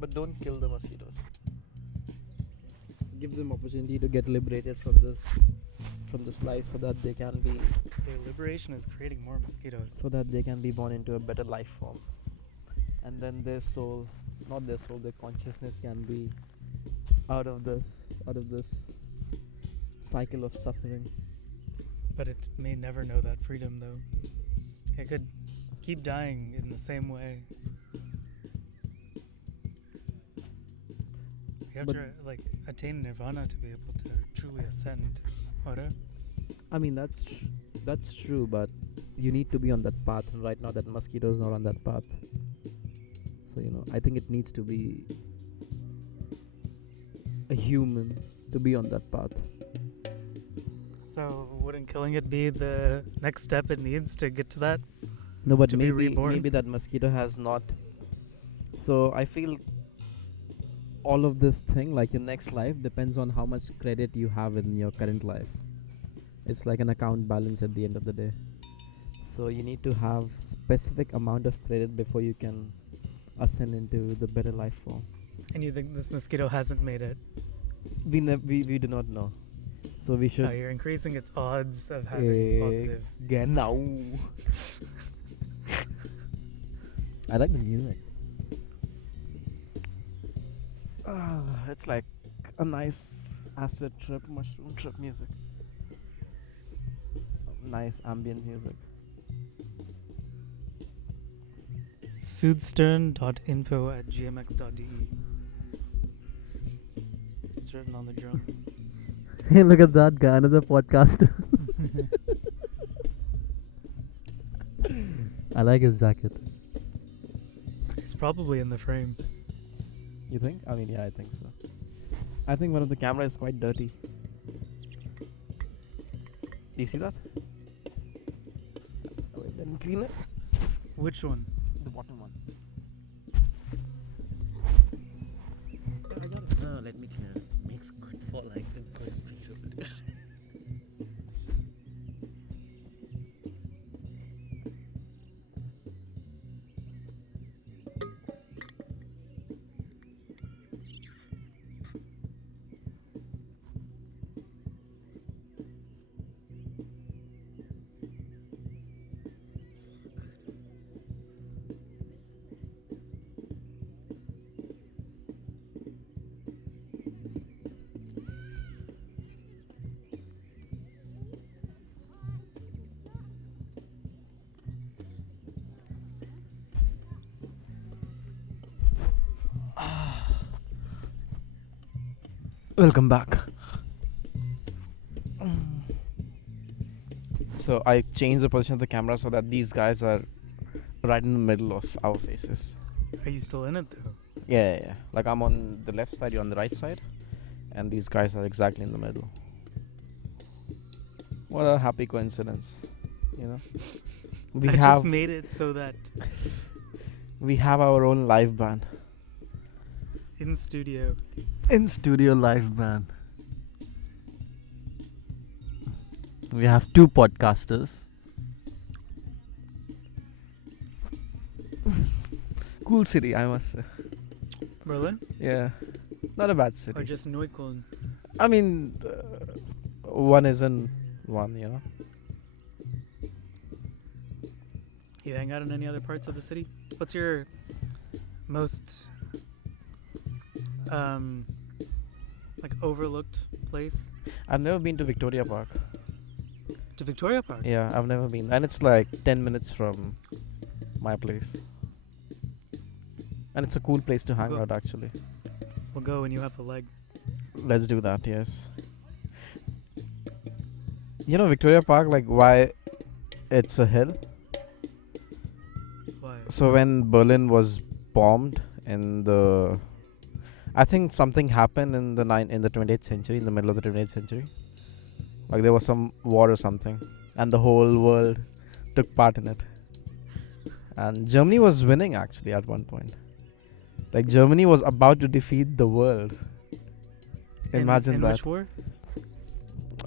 But don't kill the mosquitoes. Give them opportunity to get liberated from this life, so that they can be liberation is creating more mosquitoes. So that they can be born into a better life form, and then their soul, not their soul, their consciousness can be out of this cycle of suffering. But it may never know that freedom, though. It could keep dying in the same way. You have to attain nirvana to be able to truly ascend, right? I mean, that's true, but you need to be on that path. Right now that mosquito is not on that path, so I think it needs to be a human to be on that path. So wouldn't killing it be the next step it needs to get to that? No, but to maybe that mosquito has not. So I feel all of this thing, like your next life, depends on how much credit you have in your current life. It's like an account balance at the end of the day. So you need to have specific amount of credit before you can ascend into the better life form. And you think this mosquito hasn't made it? We do not know. So we should. Oh, you're increasing its odds of having positive. Genau. I like the music. It's like a nice acid trip, mushroom trip music. Nice ambient music. Soothstern.info@gmx.de. It's written on the drum. Hey, look at that guy, another podcast. I like his jacket. It's probably in the frame. You think? I mean, yeah, I think so. I think one of the camera is quite dirty. Do you see that? Oh, wait, then clean it. Which one? The bottom one. No, let me clean it. It makes good for like a good video. Welcome back. So I changed the position of the camera so that these guys are right in the middle of our faces. Are you still in it though? Yeah. Like I'm on the left side, you're on the right side, and these guys are exactly in the middle. What a happy coincidence, We just made it so that we have our own live band. in studio live band. We have two podcasters. Cool city, I must say. Berlin? Yeah, not a bad city. Or just Neukölln? I mean, one isn't one, You hang out in any other parts of the city? What's your most overlooked place? I've never been to Victoria Park. To Victoria Park? Yeah, I've never been. And it's like 10 minutes from my place. And it's a cool place to hang out, actually. We'll go when you have a leg. Let's do that, yes. Victoria Park, like, why it's a hill? Why? So when Berlin was bombed I think something happened in the 20th century, in the middle of the 20th century. Like there was some war or something, and the whole world took part in it. And Germany was winning actually at one point. Like Germany was about to defeat the world. Imagine in that. Which war?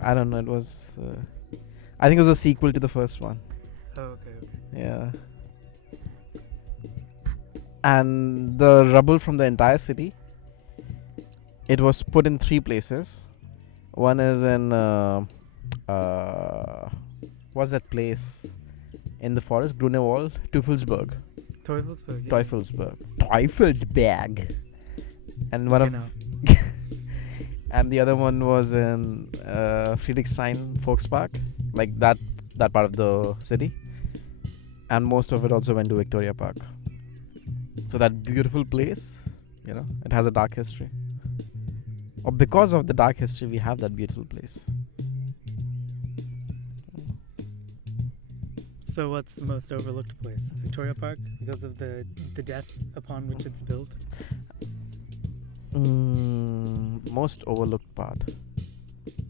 I don't know. It was. I think it was a sequel to the first one. Oh, okay. Yeah. And the rubble from the entire city, it was put in 3 places. One is in uh, what's that place in the forest? Grunewald, Teufelsberg, Teufelsberg. Yeah. Teufelsberg, and one Okay, of now. and the other one was in Friedrichshain Volkspark, like that part of the city, and most of it also went to Victoria Park. So that beautiful place, it has a dark history. Or because of the dark history, we have that beautiful place. So what's the most overlooked place? Victoria Park, because of the death upon which it's built. Most overlooked part.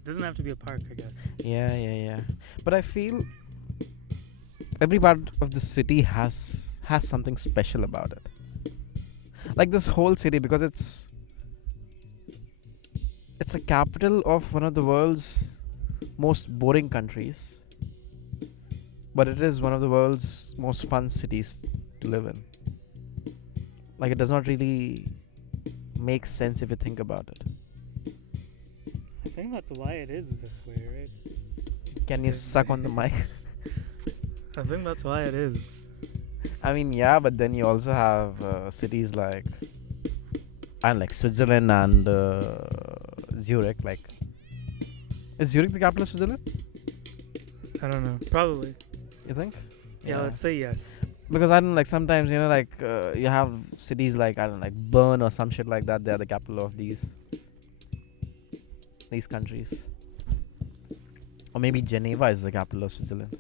Doesn't have to be a park, I guess. Yeah. But I feel every part of the city has something special about it. Like this whole city, because it's a capital of one of the world's most boring countries, but it is one of the world's most fun cities to live in. Like, it does not really make sense if you think about it. I think that's why it is this way, right? Can you suck on the mic? I think that's why it is. I mean, yeah, but then you also have cities like Switzerland and Zurich. Like, is Zurich the capital of Switzerland? I don't know. Probably. You think? Yeah, let's say yes. Because I don't sometimes you have cities like Bern or some shit like that. They are the capital of these countries, or maybe Geneva is the capital of Switzerland.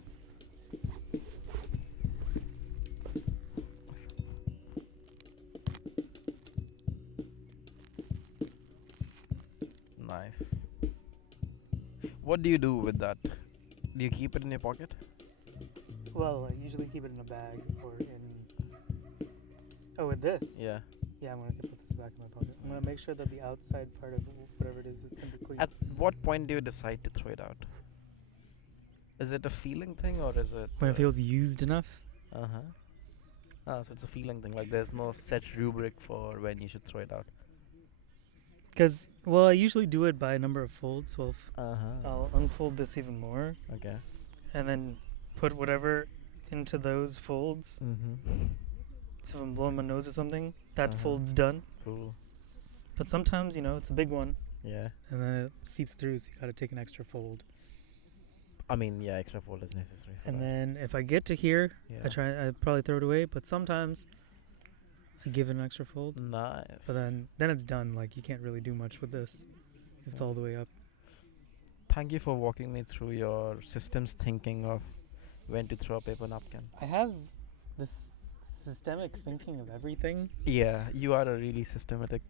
Nice. What do you do with that? Do you keep it in your pocket? Well, I usually keep it in a bag or in. Oh, with this? Yeah. Yeah, I'm gonna put this back in my pocket. I'm gonna make sure that the outside part of whatever it is gonna be clean. At what point do you decide to throw it out? Is it a feeling thing, or is it when it feels used enough? So it's a feeling thing. Like, there's no set rubric for when you should throw it out. Because, I usually do it by a number of folds. So I'll unfold this even more. Okay. And then put whatever into those folds. Mm-hmm. So if I'm blowing my nose or something, that fold's done. Cool. But sometimes, it's a big one. Yeah. And then it seeps through, so you gotta take an extra fold. I mean, yeah, extra fold is necessary for and that. then if I get to here, I probably throw it away. But sometimes I give it an extra fold. Nice. But then it's done. Like, you can't really do much with this if it's all the way up. Thank you for walking me through your systems thinking of when to throw a paper napkin. I have this systemic thinking of everything. Yeah, you are a really systematic.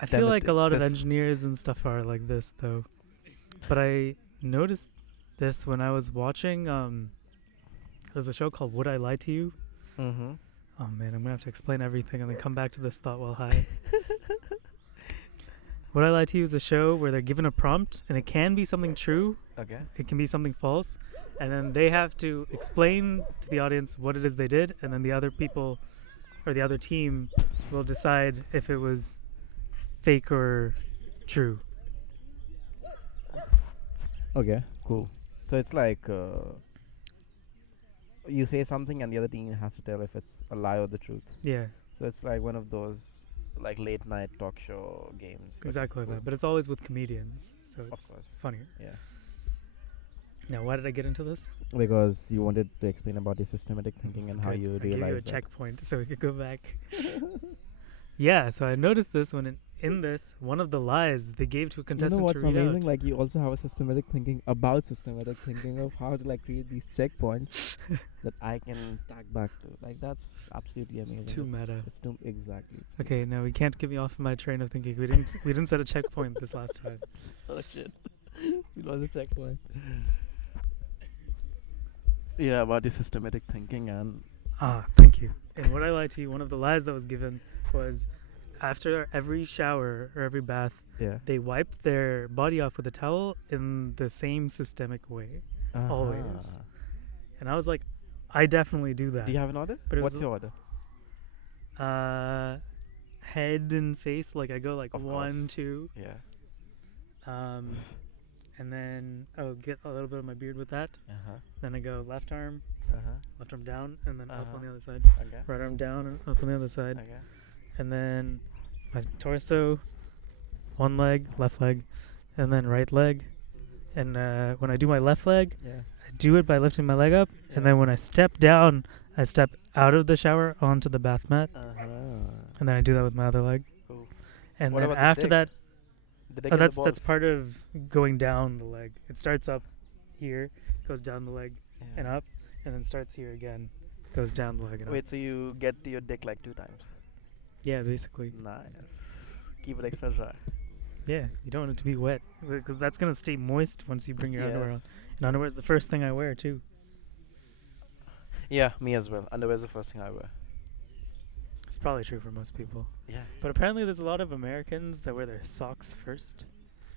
I feel like a lot of engineers and stuff are like this, though. But I noticed this when I was watching. There's a show called Would I Lie to You? Mm-hmm. Oh man, I'm gonna have to explain everything and then come back to this thought while high. Would I Lie to You is a show where they're given a prompt, and it can be something true. Okay. It can be something false, and then they have to explain to the audience what it is they did, and then the other people or the other team will decide if it was fake or true. Okay, cool. So it's like you say something and the other team has to tell if it's a lie or the truth. Yeah. So it's like one of those like late night talk show games. Exactly like that, but it's always with comedians, so it's funnier. Yeah. Now, why did I get into this? Because you wanted to explain about your systematic thinking and how you I gave you a realize checkpoint so we could go back. Yeah, so I noticed this when in this, one of the lies that they gave to a contestant You know what's to read amazing? out. Like, you also have a systematic thinking about systematic thinking of how to create these checkpoints that I can tag back to. Like, that's absolutely amazing. It's too meta. It's too exactly. It's Okay, no, we can't get me off my train of thinking. We didn't set a checkpoint this last time. Oh shit! We lost a checkpoint. Yeah, about the systematic thinking and. Thank you. And What I Lied to You, one of the lies that was given was after every shower or every bath, Yeah. they wipe their body off with a towel in the same systemic way, always. And I was like, I definitely do that. Do you have an order? But it What's was your order? head and face. Like I go like Of 1, course. 2, Yeah. and then I'll get a little bit of my beard with that. Then I go left arm down, and then up on the other side. Okay. Right arm down and up on the other side. Okay. And then my torso, one leg, left leg, and then right leg. And when I do my left leg, Yeah. I do it by lifting my leg up. Yeah. And then when I step down, I step out of the shower onto the bath mat. And then I do that with my other leg. Cool. And What then about the after dick? that, The dick oh, and the that's balls. part of going down the leg. It starts up here, goes down the leg Yeah. and up, and then starts here again, goes down the leg and Wait, up. so you get to your dick like 2 times? Yeah, basically. Nice. Keep it extra dry. Yeah, you don't want it to be wet because that's gonna stay moist once you bring your underwear on. Yes. And underwear is the first thing I wear too. Yeah, me as well. Underwear's the first thing I wear. It's probably true for most people. Yeah. But apparently there's a lot of Americans that wear their socks first.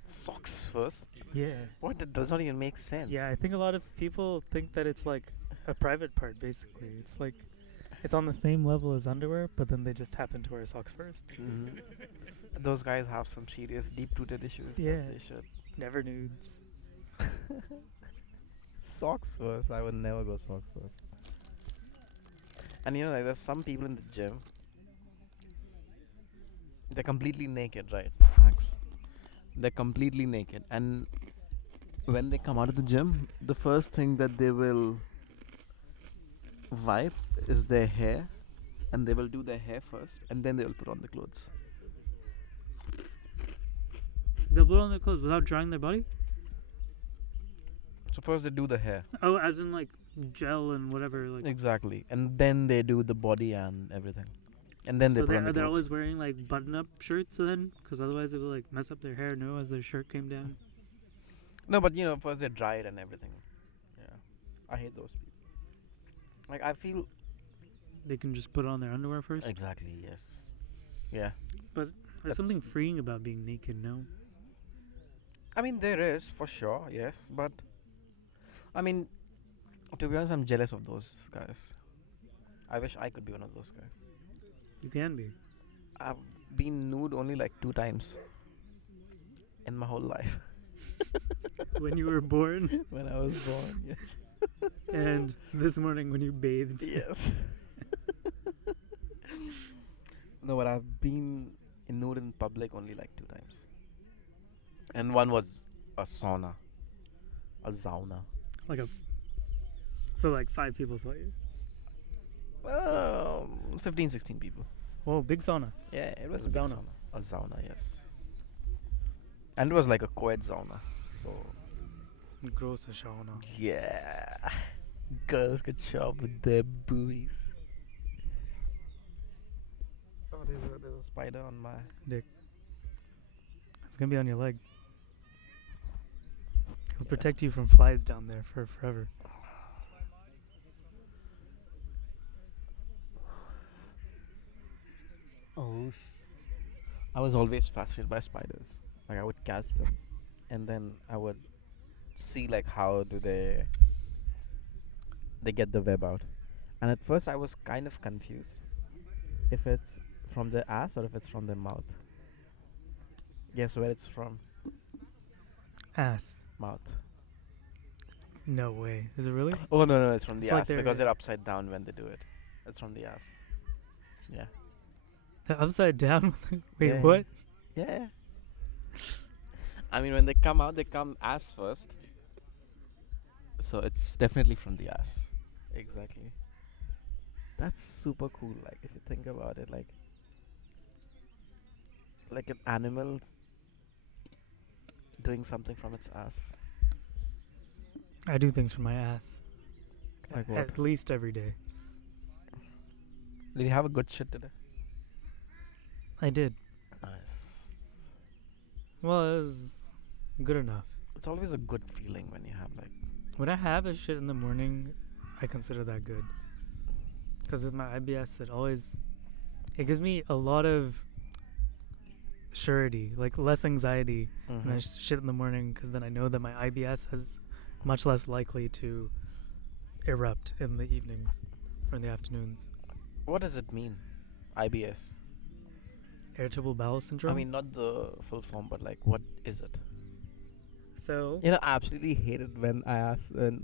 Socks first? Yeah. What? That does not even make sense. Yeah, I think a lot of people think that it's like a private part basically. It's like it's on the same level as underwear, but then they just happen to wear socks first. Mhm. Those guys have some serious deep-rooted issues Yeah. that they should. Never nudes. Socks first. I would never go socks first. And you know, like, there's some people in the gym. They're completely naked, right? Thanks. They're completely naked, and when they come out of the gym, the first thing that they will wipe is their hair, and they will do their hair first, and then they will put on the clothes. They'll put on their clothes without drying their body? So first they do the hair. Oh, as in like gel and whatever. Like. Exactly, and then they do the body and everything, and then they So put on the they're clothes. always wearing like button-up shirts then, because otherwise it will like mess up their hair. No, as their shirt came down. No, but you know, first they dry it and everything. Yeah, I hate those people. Like, I feel They can just put on their underwear first. exactly, yes, yeah. There's that's- something freeing about being naked. No. I mean, there is for sure, yes, but I mean, to be honest, I'm jealous of those guys. I wish I could be one of those guys. You can be. I've been nude only like 2 times in my whole life. When you were born, When I was born, yes. and this morning when you bathed. Yes. No, but I've been nude in public only like 2 times. And one was a sauna. A sauna. So like 5 people saw you. 15, 16 people. Whoa, big sauna. Yeah, it was A a big sauna. sauna. A sauna, yes. And it was like a co-ed sauna. So, Große sauna. yeah. Girls could show up with their boobies. Oh, there's a spider on my... It's gonna be on your leg. It'll Yeah. protect you from flies down there for forever. Oh, I was always fascinated by spiders. Like, I would catch them, and then I would see like how do they get the web out. And at first, I was kind of confused if it's from their ass or if it's from their mouth. Guess where it's from? Ass. Mouth. No way. Is it really? Oh no, it's from the It's like ass they're- because they're upside down when they do it. It's from the ass. Yeah. They're upside down? Wait, Yeah. what? Yeah. I mean, when they come out, they come ass first. So it's definitely from the ass. Exactly. That's super cool. Like, if you think about it, like an animal doing something from its ass. I do things from my ass. Like what? At least every day. Did you have a good shit today? I did. Nice. Well, it was good enough. It's always a good feeling when you have like. When I have a shit in the morning, I consider that good. Because with my IBS, it gives me a lot of surety, like less anxiety when I Mm-hmm. shit in the morning, because then I know that my IBS is much less likely to erupt in the evenings or in the afternoons. What does it mean? IBS. Irritable bowel syndrome. I mean, not the full form, but like, what is it? So You know, I absolutely hate it when I ask, and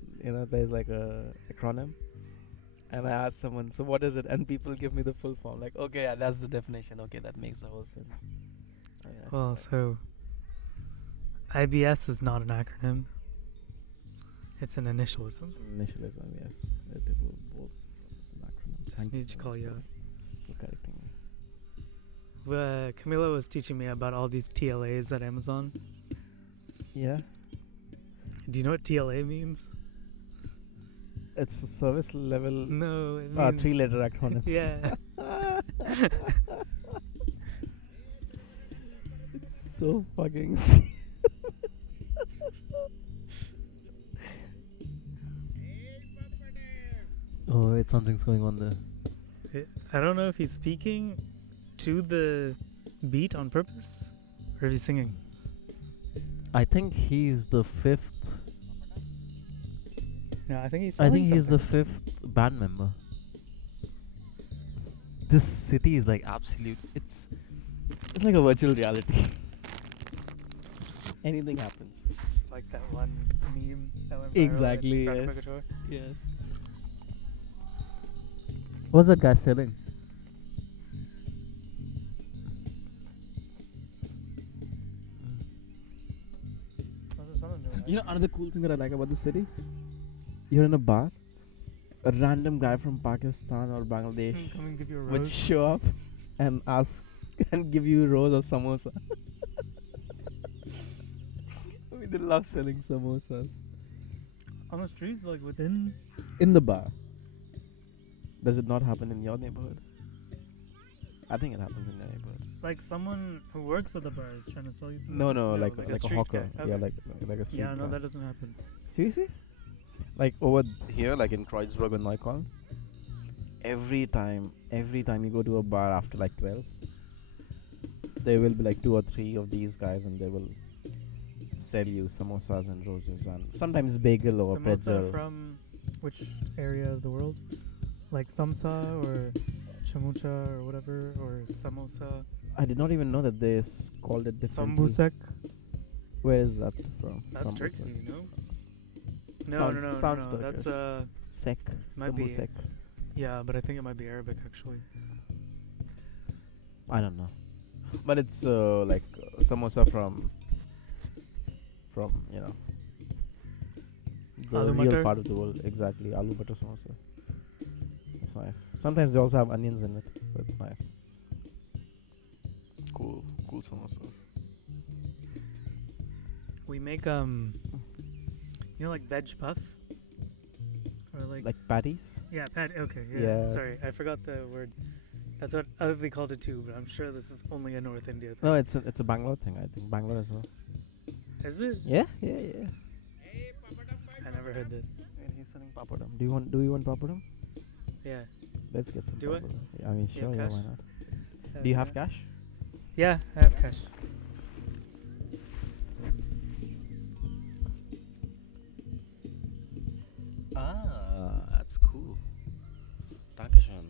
there's like a acronym, and I ask someone, so what is it? And people give me the full form. Like, okay, yeah, that's the definition. Okay, that makes the whole sense. I mean, I feel well, like so IBS is not an acronym. It's an initialism. initialism, yes. Irritable bowel syndrome is an acronym. Just Thank you need so to call much you out. for correcting me. Camila was teaching me about all these TLAs at Amazon. Yeah, Do you know what TLA means? it's a service level. No, it means 3-letter acronyms. yeah. It's so fucking. Oh, wait, something's going on there. I don't know if he's speaking to the beat on purpose or if he's singing. I think he's the fifth. No, I think he's. I think selling he's the something. fifth band member. This city is like absolute. It's like a virtual reality. Anything happens. It's like that one meme that went viral. Exactly, Like, yes. Yes. What's that guy selling? You know, another cool thing that I like about the city? You're in a bar, a random guy from Pakistan or Bangladesh Come and give you a would rose. show up and ask and give you a rose or samosa. I mean, they love selling samosas. On the streets, like within. In the bar. Does it not happen in your neighborhood? I think it happens in your neighborhood. Like someone who works at the bar is trying to sell you something. No, like a street hawker. guy. Yeah, Okay. like a street Yeah, no, guy. that doesn't happen. Seriously? Like over here, like in Kreuzberg and Neukölln, every time you go to a bar after like 12, there will be like 2 or 3 of these guys, and they will sell you samosas and roses and sometimes bagel or Samosa pretzel. from which area of the world? Like samsa or chamucha or whatever, or samosa. I did not even know that they called it differently. Sambusek. Where is that from? That's Sambusak. Turkey, you know? No, Sounds no. That's Turkish. Sek. Might be. Sek. yeah, but I think it might be Arabic actually. I don't know, but it's like samosa from the Aloo real matar? part of the world. Exactly, aloo butter samosa. It's nice. Sometimes they also have onions in it, so it's nice. Cool samosas. We make like veg puff, or Like patties. yeah, okay, yeah. Sorry, Yes. I forgot the word. That's what other called it too, but I'm sure this is only a North India thing. No, it's a Bangalore thing. I think Bangalore as well. Is it? Yeah. I never heard this. And he's selling papadum. Do you want papadum? Yeah. Let's get some Do I? papadum. Yeah, I mean, Do you have sure, yeah, cash? why not? Do you have cash? Yeah, I have cash. That's cool. Dankeschön.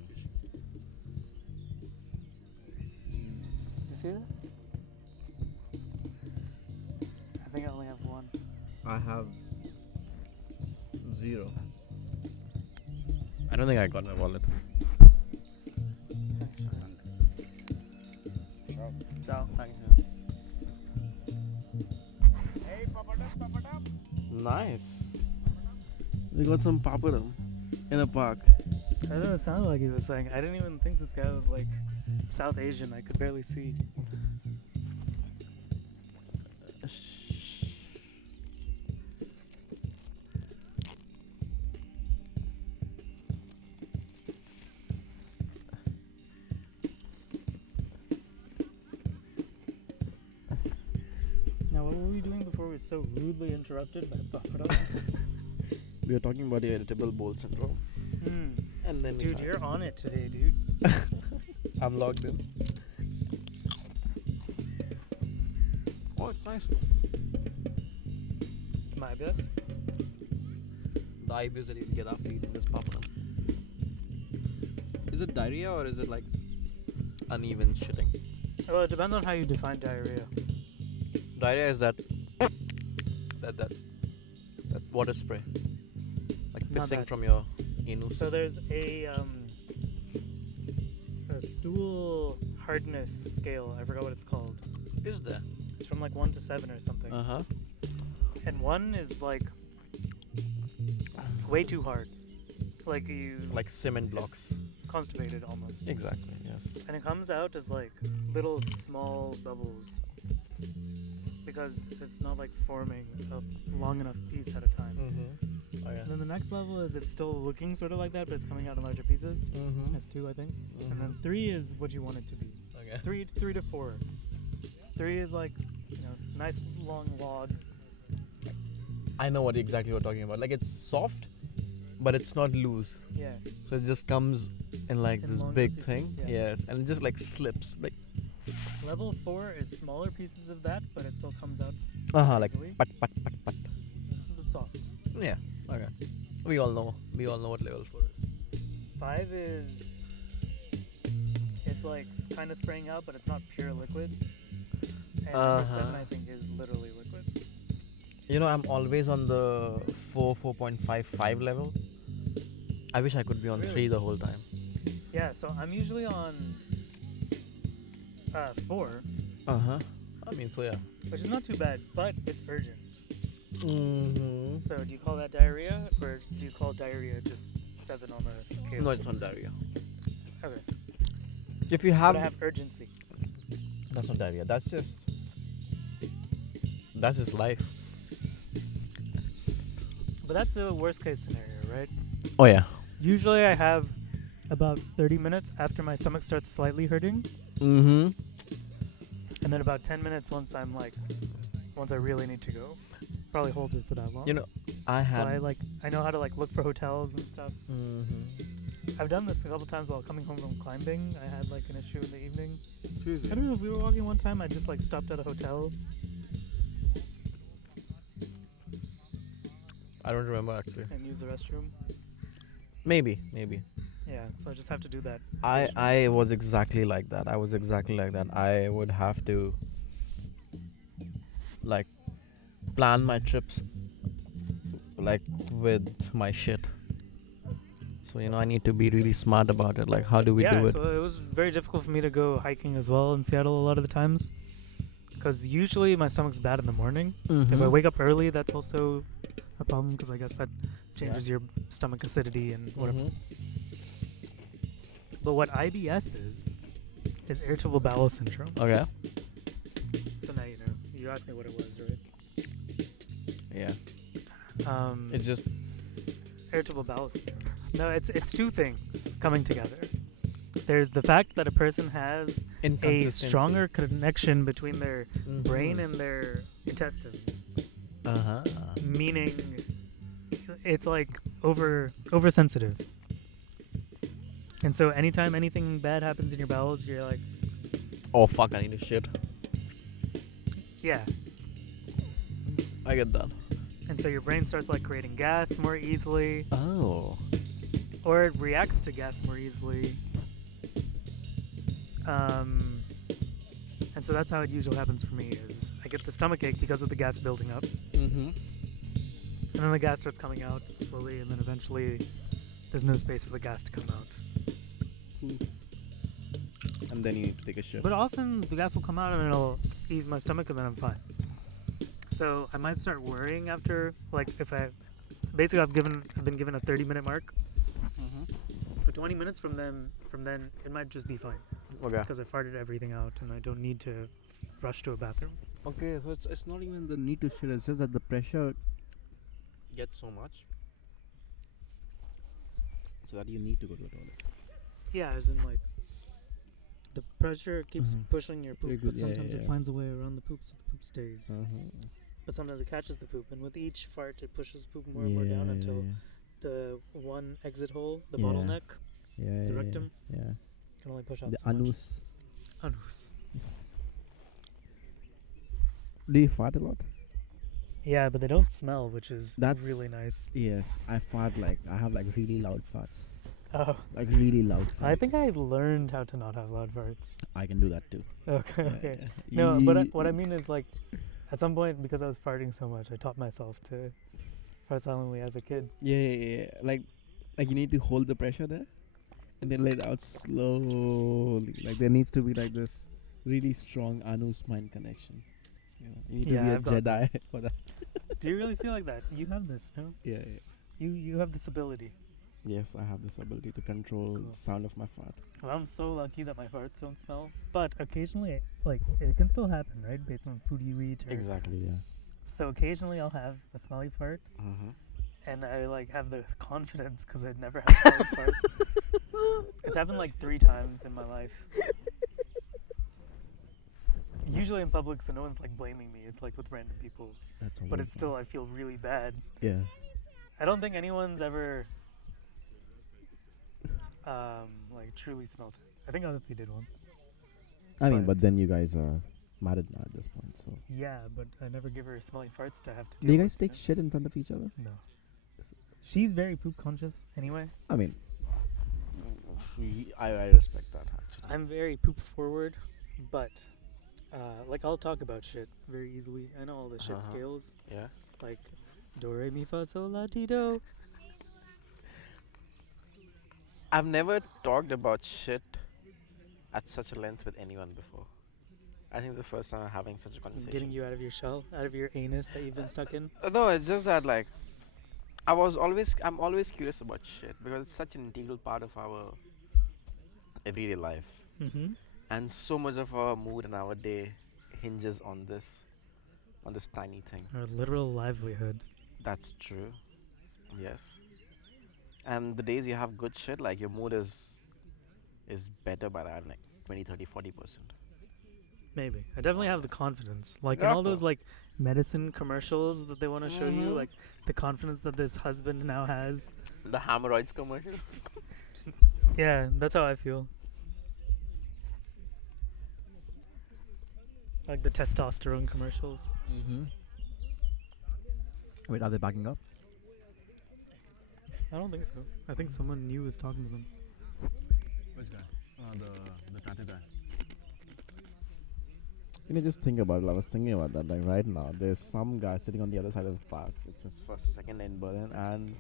You feel it? I think I only have one. I have 0. I don't think I got my wallet. Ciao. Dankeschön. Nice. We got some papadum in a park. That's what it sounded like he was saying. I didn't even think this guy was like South Asian. I could barely see. Now, what were we doing before we were so rudely interrupted by papadum? We were talking about irritable bowel syndrome. And then Dude, you're on it today, dude. I'm logged in. Oh, it's nice. My IBS. The IBS that you get after eating this popcorn. Is it diarrhea or is it like uneven shitting? Well, it depends on how you define diarrhea. Diarrhea is that water spray, like Not pissing that. from your anus. So there's a stool hardness scale. I forgot what it's called. Is there? It's from like 1 to 7 or something. Uh-huh. And 1 is like way too hard. Like you Like cement blocks. constipated almost. Exactly. Yes. And it comes out as like little small bubbles because it's not like forming a long enough piece at a time. Mm-hmm. Oh yeah. And then the next level is it's still looking sort of like that, but it's coming out in larger pieces. Mm-hmm. That's 2, I think. And then 3 is what you want it to be. Okay. 3 to 4. 3 is like, nice long log. I know exactly what you're talking about. Like it's soft, but it's not loose. Yeah. So it just comes in like In this longer big pieces, thing. yeah. Yes, and it just like slips. Like. Level 4 is smaller pieces of that, but it still comes out Like easily. pat. But soft. Yeah. Okay. We all know what level 4 is. 5 is it's like kind of spraying out, but it's not pure liquid. And number 7, I think, is literally liquid. I'm always on the 4.55 level. I wish I could be on Really? 3 the whole time. Yeah, so I'm usually on 4, I mean, so yeah. which is not too bad, but it's urgent. Mm-hmm. So do you call that diarrhea, or do you call diarrhea just 7 on the scale? No, it's not diarrhea. Okay. If you But have, I have urgency. that's not diarrhea. That's just life. But that's the worst case scenario, right? Oh yeah. Usually I have about 30 minutes after my stomach starts slightly hurting, Mm-hmm. and then about 10 minutes once I really need to go. Probably hold it for that long. So I know how to like look for hotels and stuff. Mm-hmm. I've done this a couple times while coming home from climbing. I had like an issue in the evening. Seriously. I don't know if we were walking one time. I just like stopped at a hotel. I don't remember actually. And used the restroom. Maybe. Yeah, so I just have to do that. I was exactly like that. I would have to like plan my trips like with my shit. So I need to be really smart about it. Like how do we do it? So it was very difficult for me to go hiking as well in Seattle a lot of the times. Because usually my stomach's bad in the morning. If I wake up early, that's also a problem because I guess that changes your stomach acidity and whatever. But what IBS is irritable bowel syndrome. Okay. So now you know. You asked me what it was, right? Yeah. It's just irritable bowel syndrome. No, it's 2 things coming together. There's the fact that a person has a inconsistency. stronger connection between their Mhm. brain and their intestines, Uh-huh. meaning it's like oversensitive. And so anytime anything bad happens in your bowels, you're like, Oh fuck! I need to shit. yeah. I get that. And so your brain starts like creating gas more easily, Oh. or it reacts to gas more easily. And so that's how it usually happens for me is I get the stomach ache because of the gas building up, Mm-hmm. and then the gas starts coming out slowly, and then eventually there's no space for the gas to come out. And then you need to take a shit. But often the gas will come out and it'll ease my stomach, and then I'm fine. So I might start worrying after, like, if I've been given a 30-minute mark. For 20 minutes from then, it might just be fine Okay. because I farted everything out and I don't need to rush to a bathroom. Okay, so it's not even the need to shit. It's just that the pressure gets so much, so that you need to go to the toilet. Yeah, as in like the pressure keeps pushing your poop, Very good, but yeah, sometimes yeah, it yeah. finds a way around the poop so the poop stays. Uh-huh. But sometimes it catches the poop, and with each fart it pushes poop more and more down until the one exit hole, the bottleneck, the rectum, can only push out the so much. anus. Anus. Do you fart a lot? Yeah, but they don't smell, which is That's really nice. Yes, I fart like I have like really loud farts. Oh, Like really loud farts. I think I learned how to not have loud farts. I can do that too. Okay, Yeah, okay. yeah. No, but what I mean is like, at some point, because I was farting so much, I taught myself to fart silently as a kid. Yeah. Like you need to hold the pressure there, and then let it out slowly. Like there needs to be like this really strong anus mind connection. You need to be a I've got that. Jedi for that. Do you really feel like that? You have this, no? Yeah. You have this ability. Yes, I have this ability to control Cool. the sound of my fart. Well, I'm so lucky that my farts don't smell. But occasionally, like, it can still happen, right? Based on food you eat. Or Exactly. Yeah. So occasionally I'll have a smelly fart, Mm-hmm. and I like have the confidence because I'd never had smelly farts. It's happened like 3 times in my life. Usually in public, so no one's like blaming me. It's like with random people, That's but it's still I feel really bad. Yeah. I don't think anyone's ever like truly smelt it. I think other people did once. I mean, But- but then you guys are married now at this point, so. Yeah, but I never give her smelly farts to have to Do deal you guys with, take shit in front of each other? No. She's very poop conscious anyway. I mean, I respect that actually. I'm very poop forward, but like I'll talk about shit very easily. I know all the shit scales, Yeah. like do re mi fa sol la ti do. I've never talked about shit at such a length with anyone before. I think it's the first time I'm having such a conversation. Getting you out of your shell, out of your anus that you've been stuck in. No, it's just that like I'm always curious about shit because it's such an integral part of our everyday life, Mm-hmm. and so much of our mood and our day hinges on this tiny thing. Our literal livelihood. That's true. Yes. And the days you have good shit, like your mood is better by that like 20, 30, 40%. Maybe. I definitely have the confidence. Like in Yeah. all those like medicine commercials that they want to show you, Mhm. like the confidence that this husband now has. The hemorrhoids commercial. Yeah, that's how I feel. Like the testosterone commercials. Mm-hmm. Wait, are they backing up? I don't think so. I think someone new was talking to them. Which guy? The tattoo guy. You know, just think about it. I was thinking about that. Like right now, there's some guy sitting on the other side of the park. It's his first, second day in Berlin, and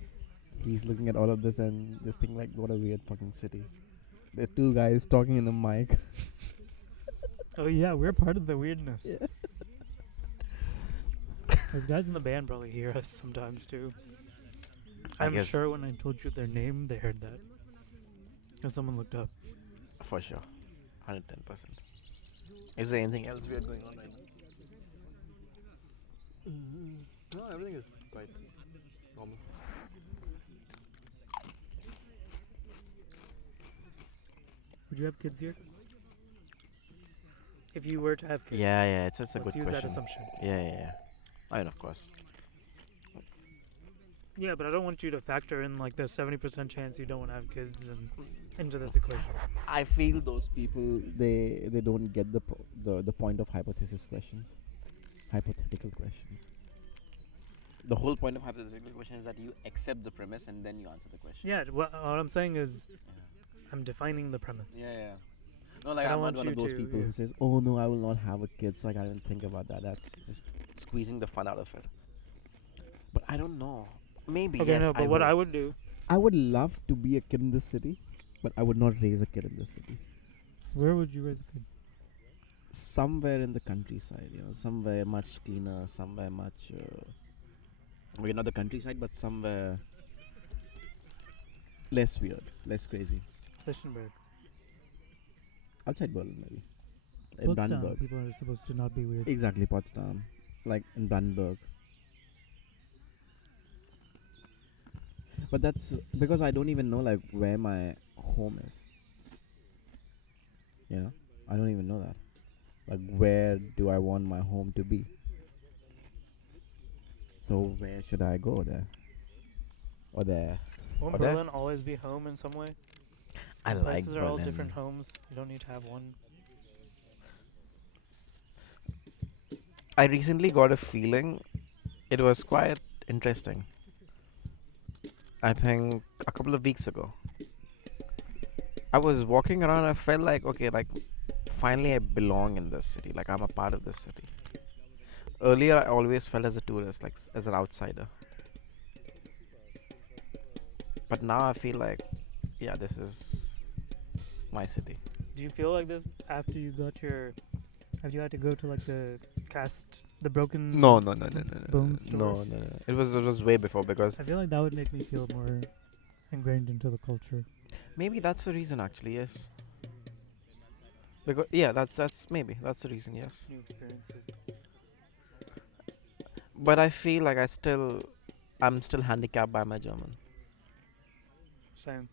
he's looking at all of this and just thinking like, what a weird fucking city. There are 2 guys talking in a mic. Oh yeah, we're part of the weirdness. Yeah. Those guys in the band probably hear us sometimes too. I I'm guess- sure when I told you their name, they heard that. And someone looked up. For sure. 110%. Is there anything else weird going on right now? No, everything is quite normal. Would you have kids here? If you were to have kids. Yeah, it's a Let's good use question. that assumption. Yeah. I mean, of course. Yeah, but I don't want you to factor in like the 70% chance you don't want to have kids and into this equation. I feel those people they don't get the point of hypothesis questions, hypothetical questions. The whole point of hypothetical question is that you accept the premise and then you answer the question. Yeah, what I'm saying is I'm defining the premise. Yeah. No, Like I don't I'm want not one of you those to- people yeah. who says, "Oh no, I will not have a kid," so I can't even think about that. That's just. Squeezing the fun out of it. But I don't know. Maybe Okay, yes. no, but what will. I would do, I would love to be a kid in this city, but I would not raise a kid in this city. where would you raise a kid? Somewhere in the countryside, somewhere much cleaner, somewhere much. Okay, not the countryside, but somewhere less weird, less crazy. Lichtenberg. Outside Berlin, maybe. In Potsdam, Brandenburg. people are supposed to not be weird. Exactly, Potsdam. Like in Brandenburg. But that's because I don't even know like where my home is. I don't even know that. Like where do I want my home to be? So where should I go there? Or there? Won't Or there? Berlin always be home in some way? I And like places are all Berlin. different homes. You don't need to have one. I recently got a feeling. It was quite interesting. I think a couple of weeks ago, I was walking around. I felt like, okay, like finally I belong in this city. Like I'm a part of this city. Earlier, I always felt as a tourist, like as an outsider. But now I feel like, yeah, this is my city. Do you feel like this after you got your? Have you had to go to like the broken No, no, no, no, no, bones store? no, no, no. It was way before because I feel like that would make me feel more ingrained into the culture. maybe that's the reason actually. Yes. Because yeah, that's maybe that's the reason. Yes. New experiences. But I feel like I'm still handicapped by my German. Same.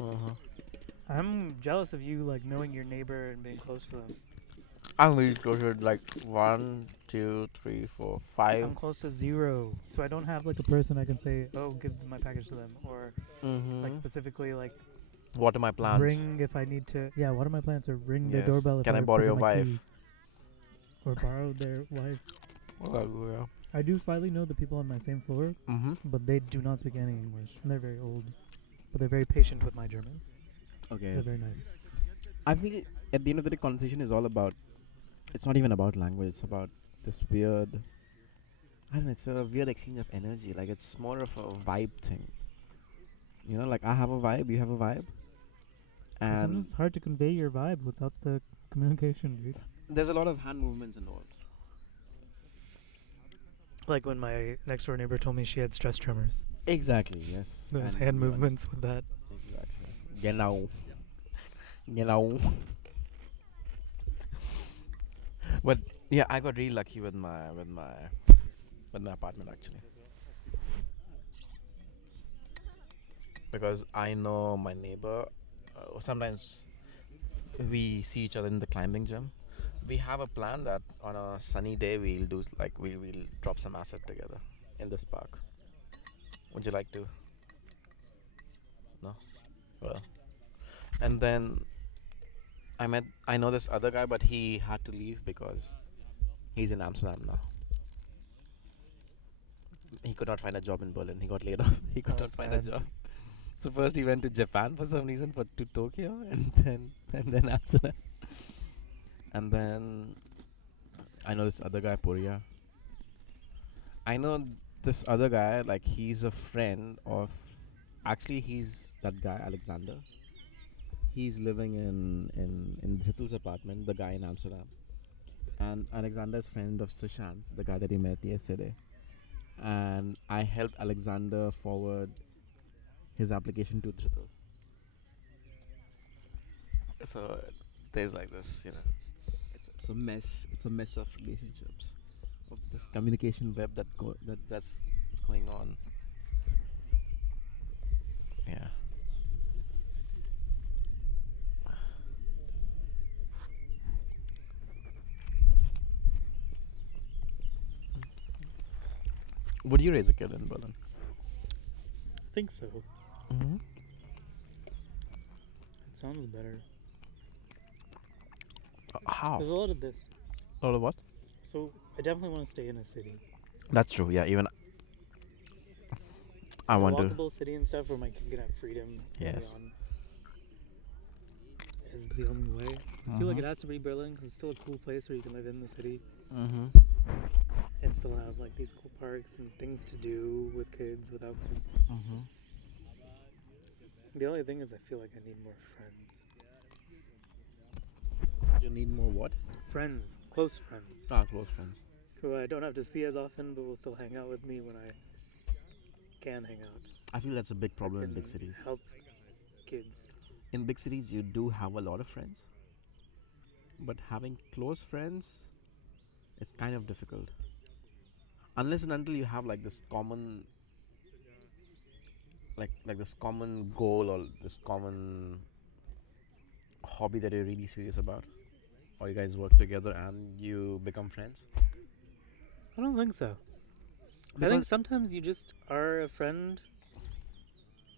Uh-huh. I'm jealous of you, like knowing your neighbor and being close to them. I'm really close to like 1, 2, 3, 4, 5. I'm close to 0, so I don't have like a person I can say, "Oh, give my package to them," or like Mm-hmm. specifically like What are my plans? ring if I need to. Yeah, what are my plans? Or ring their Yes. doorbell if Can I I borrow forget your my wife? key, or borrow their wife. Yeah. I do slightly know the people on my same floor, Mm-hmm. but they do not speak any English, and they're very old. But they're very patient with my German. Okay. They're very nice. I feel at the end of the day, conversation is all about. It's not even about language. It's about this weird. I don't know. It's a weird exchange of energy. Like it's more of a vibe thing. You know, like I have a vibe, you have a vibe, But and sometimes it's hard to convey your vibe without the communication, dude. there's a lot of hand movements involved. Like when my next door neighbor told me she had stress tremors. Exactly. Yes. Those and hand you movements with that. Exactly. Genau. Genau. But yeah, I got really lucky with my apartment actually, because I know my neighbor. Sometimes we see each other in the climbing gym. We have a plan that on a sunny day we'll do like we'll drop some acid together in this park. Would you like to? No. Well, and then I know this other guy, but he had to leave because he's in Amsterdam now. He could not find a job in Berlin. He got laid off. He could Oh, not find a sad. job. So first he went to Japan for some reason, to Tokyo, and then Amsterdam, and then I know this other guy, Poria. I know this other guy, like he's a friend of. Actually, he's that guy, Alexander. He's living in Dhrital's apartment, the guy in Amsterdam, and Alexander's friend of Sushant, the guy that he met yesterday. And I helped Alexander forward his application to Dhrital. So there's like this, it's a mess. It's a mess of relationships, of this communication web that's going on. Yeah. Would you raise a kid in Berlin? I think so. Mm-hmm. It sounds better. How? There's a lot of this. A lot of what? So I definitely want to stay in a city. That's true. Yeah. Even I A want to. walkable city and stuff where my kid can have freedom early Yes. on is the only way. I feel like it has to be Berlin because it's still a cool place where you can live in the city Mm-hmm. and still have like these cool parks and things to do with kids, without kids. Mm-hmm. The only thing is I feel like I need more friends. You need more what? Friends, close friends, Close friends. who I don't have to see as often but will still hang out with me when I can hang out. I feel that's a big problem in Can big cities. help kids. In big cities, you do have a lot of friends, but having close friends, it's kind of difficult. Unless and until you have like this common, like this common goal or this common hobby that you're really serious about, or you guys work together and you become friends. I don't think so. I think Because sometimes you just are a friend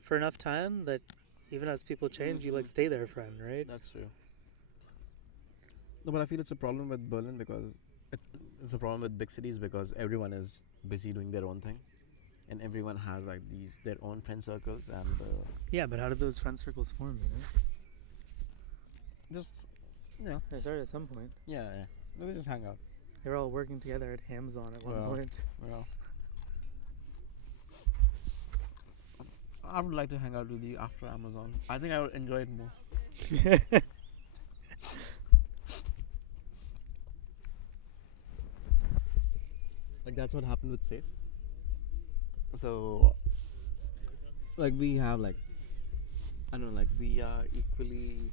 for enough time that even as people change, you like stay their friend, right? that's true. No, but I feel it's a problem with Berlin because It's a problem with big cities because everyone is busy doing their own thing, and everyone has like their own friend circles, and Yeah, but how did those friend circles form? just yeah, They started at some point. yeah, yeah. We just hang out. They were all working together at Amazon at one Well. point. Well, I would like to hang out with you after Amazon. I think I would enjoy it more. Like that's what happened with Safe. So, like we have like, I don't know, like we are equally.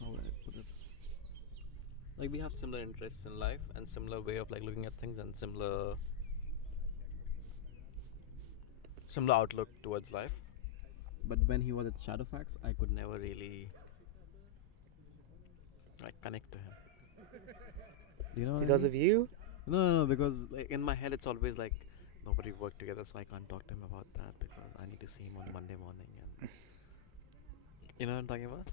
How would I put it? Like we have similar interests in life and similar way of like looking at things and similar outlook towards life. But when he was at Shadowfax, I could never really like connect to him. Do you know what Because I of mean? you? No, because like in my head it's always like nobody worked together, so I can't talk to him about that because I need to see him on Monday morning, and you know what I'm talking about.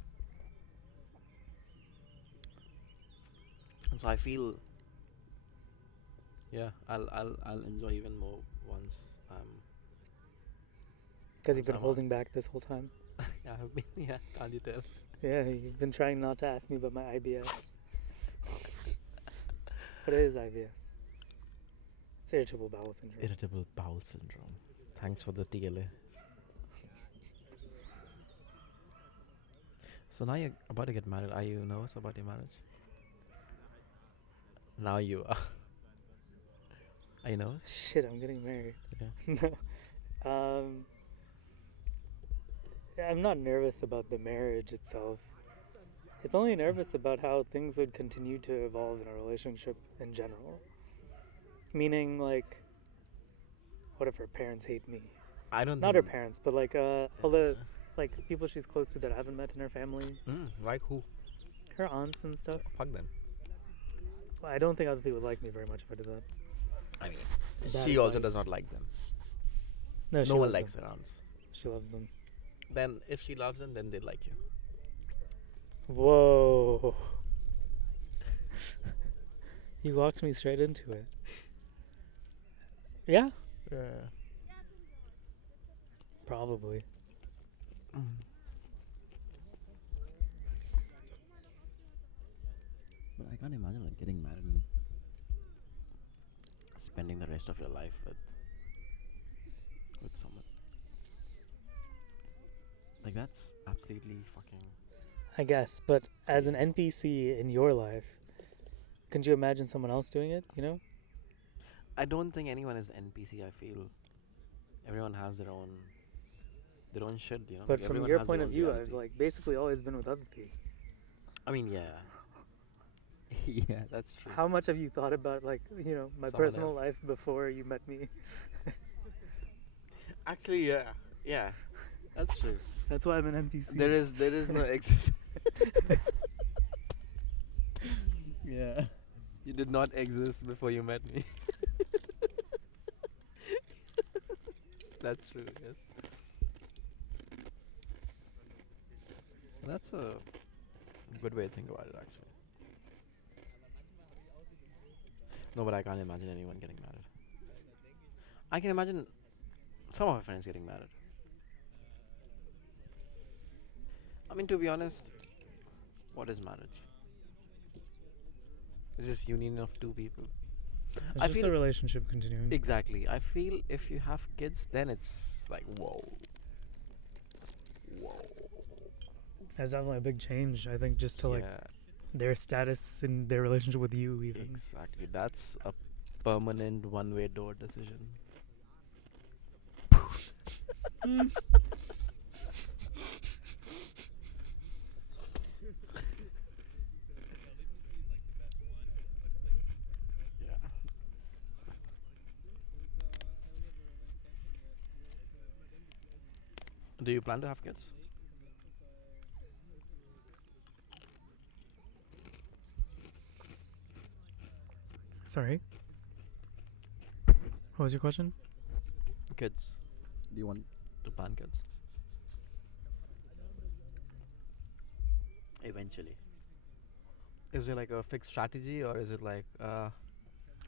And so I feel, yeah, I'll enjoy even more once Because you've been I'm on. holding back this whole time. Yeah, I've been, yeah, can't you tell? Yeah, you've been trying not to ask me about my IBS. What is IBS? It's irritable bowel syndrome. Irritable bowel syndrome. Thanks for the TLA. So now you're about to get married. Are you nervous about your marriage? Now you are. Are you nervous? Shit, I'm getting married. Yeah. I'm not nervous about the marriage itself. It's only nervous about how things would continue to evolve in a relationship in general. Meaning, like, what if her parents hate me? I don't Not her think. parents, but like all the like people she's close to that I haven't met in her family, Like who? her aunts and stuff. Fuck them. Well, I don't think other people would like me very much if I did that. I mean, Bad she also does advice. not like them. No, she No one loves likes them. her aunts. She loves them. Then if she loves them, then they like you. Whoa. You walked me straight into it. Yeah? Yeah. Probably. But I can't imagine like getting married and spending the rest of your life with someone. Like that's absolutely fucking. I guess, but as an Crazy. NPC in your life, couldn't you imagine someone else doing it, you know? I don't think anyone is NPC. I feel everyone has their own shit. You know. But like from everyone your has their point of own view, reality. I've like basically always been with Aditi. I mean, yeah. Yeah, that's true. How much have you thought about like, you know, my Someone personal else. life before you met me? Actually, yeah, that's true. That's why I'm an NPC. There is no exist. Yeah, you did not exist before you met me. That's true. Yes. That's a good way to think about it, actually. No, but I can't imagine anyone getting married. I can imagine some of my friends getting married. I mean, to be honest, what is marriage? It's just union of two people. It's I just feel a relationship continuing. exactly. I feel if you have kids, then it's like whoa. That's definitely a big change, I think, just to like Yeah, their status in their relationship with you even. exactly. That's a permanent one-way door decision. Yeah. Do you plan to have kids? Sorry. What was your question? Kids. Do you want to plan kids? Eventually. Is it like a fixed strategy, or is it like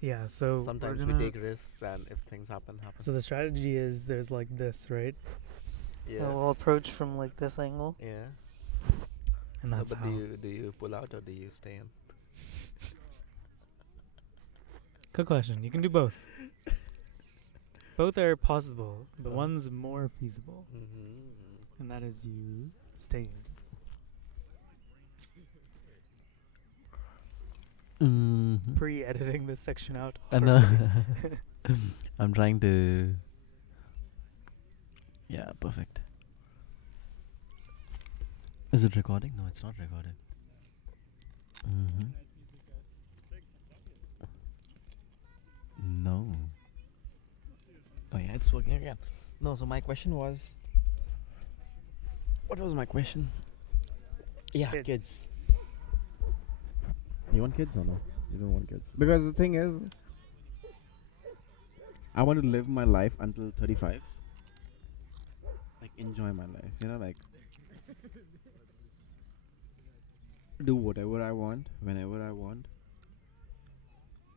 Yeah, so sometimes we take risks, and if things happen, happen? So the strategy is there's like this, right? Yes. And we'll approach from like this angle, Yeah. and No, that's but how. do you pull out or do you stay in? Good question. You can do both. Both are possible, but Uh-huh. one's more feasible, Mm-hmm. and that is you staying. Mm-hmm. Pre-editing this section out. And already. I'm trying to. Yeah, perfect. Is it recording? No, it's not recording. Mm-hmm. No. Oh yeah, it's working again. No, so my question was. What was my question? Yeah, kids. You want kids or no? You don't want kids. Because the thing is, I want to live my life until 35. Like, enjoy my life. You know, like, do whatever I want, whenever I want,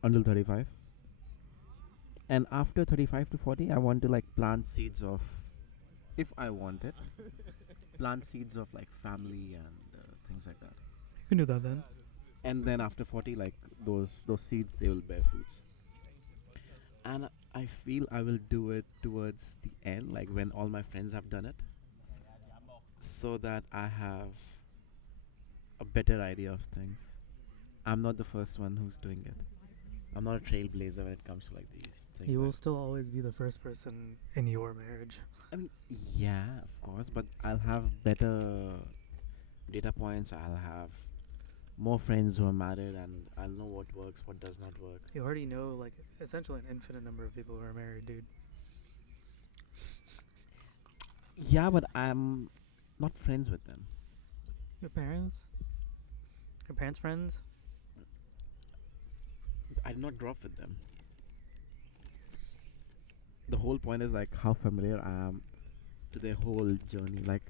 until 35. And after 35 to 40, I want to, like, plant seeds of, if I want it, plant seeds of, like, family and things like that. You can do that then. And then after 40, like, those seeds, they will bear fruits. And I feel I will do it towards the end, like when all my friends have done it, so that I have a better idea of things. I'm not the first one who's doing it. I'm not a trailblazer when it comes to like these things. You will like- still always be the first person in your marriage. I mean, yeah, of course, but I'll have better data points. I'll have more friends who are married, and I'll know what works, what does not work. You already know, like, essentially an infinite number of people who are married, dude. Yeah, but I'm not friends with them. Your parents? Your parents' friends? I did not grow up with them. The whole point is like how familiar I am to their whole journey. Like,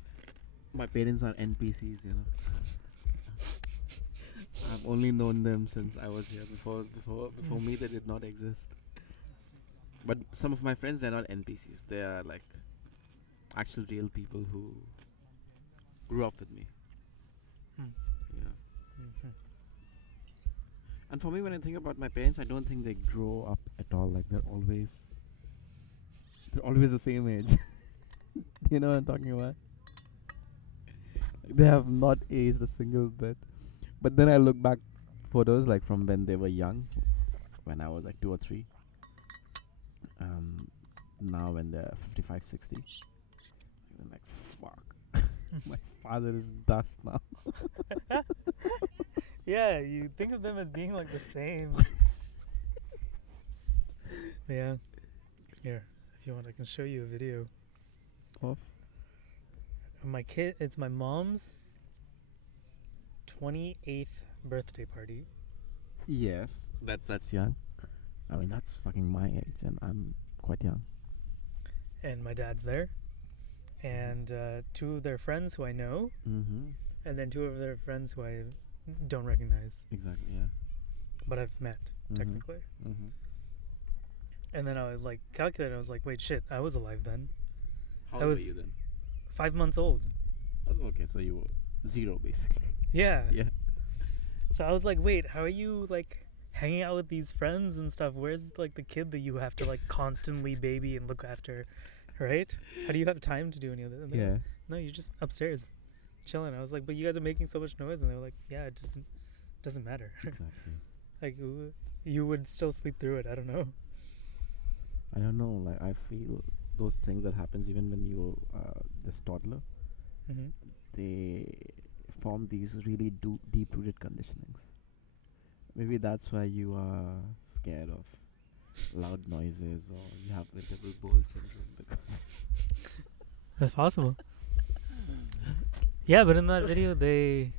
my parents are NPCs, you know. I've only known them since I was here. Before me, they did not exist. But some of my friends, they're not NPCs. They are like actual real people who grew up with me. Hmm. Yeah. Mm-hmm. And for me, when I think about my parents, I don't think they grow up at all. Like, they're always the same age. You know what I'm talking about? Like, they have not aged a single bit. But then I look back photos like from when they were young, when I was like 2 or 3. Now when they're 55, 60. I'm like, fuck. My father is dust now. Yeah, you think of them as being like the same. Yeah. Here, if you want, I can show you a video. Of? My kid, it's my mom's 28th birthday party. Yes, that's young. I mean, that's fucking my age, and I'm quite young. And my dad's there. And 2 of their friends who I know. Mm-hmm. And then 2 of their friends who I don't recognize. Exactly, yeah. But I've met, technically. Mm-hmm. And then I was like, calculated. I was like, wait, shit, I was alive then. How I old were was- you then? 5 months old. Oh, okay, so you were 0 basically. Yeah. Yeah. So I was like, wait, how are you like hanging out with these friends and stuff? Where's like the kid that you have to like constantly baby and look after, right? How do you have time to do any of that? And they're Yeah. like, no, you're just upstairs chilling. I was like, but you guys are making so much noise, and they were like, yeah, it doesn't matter. Exactly. Like you would still sleep through it. I don't know. I don't know, like, I feel those things that happens even when you're this toddler, Mm-hmm. they form these really deep-rooted conditionings. Maybe that's why you are scared of loud noises, or you have irritable bowel syndrome, because That's possible. Yeah, but in that video, they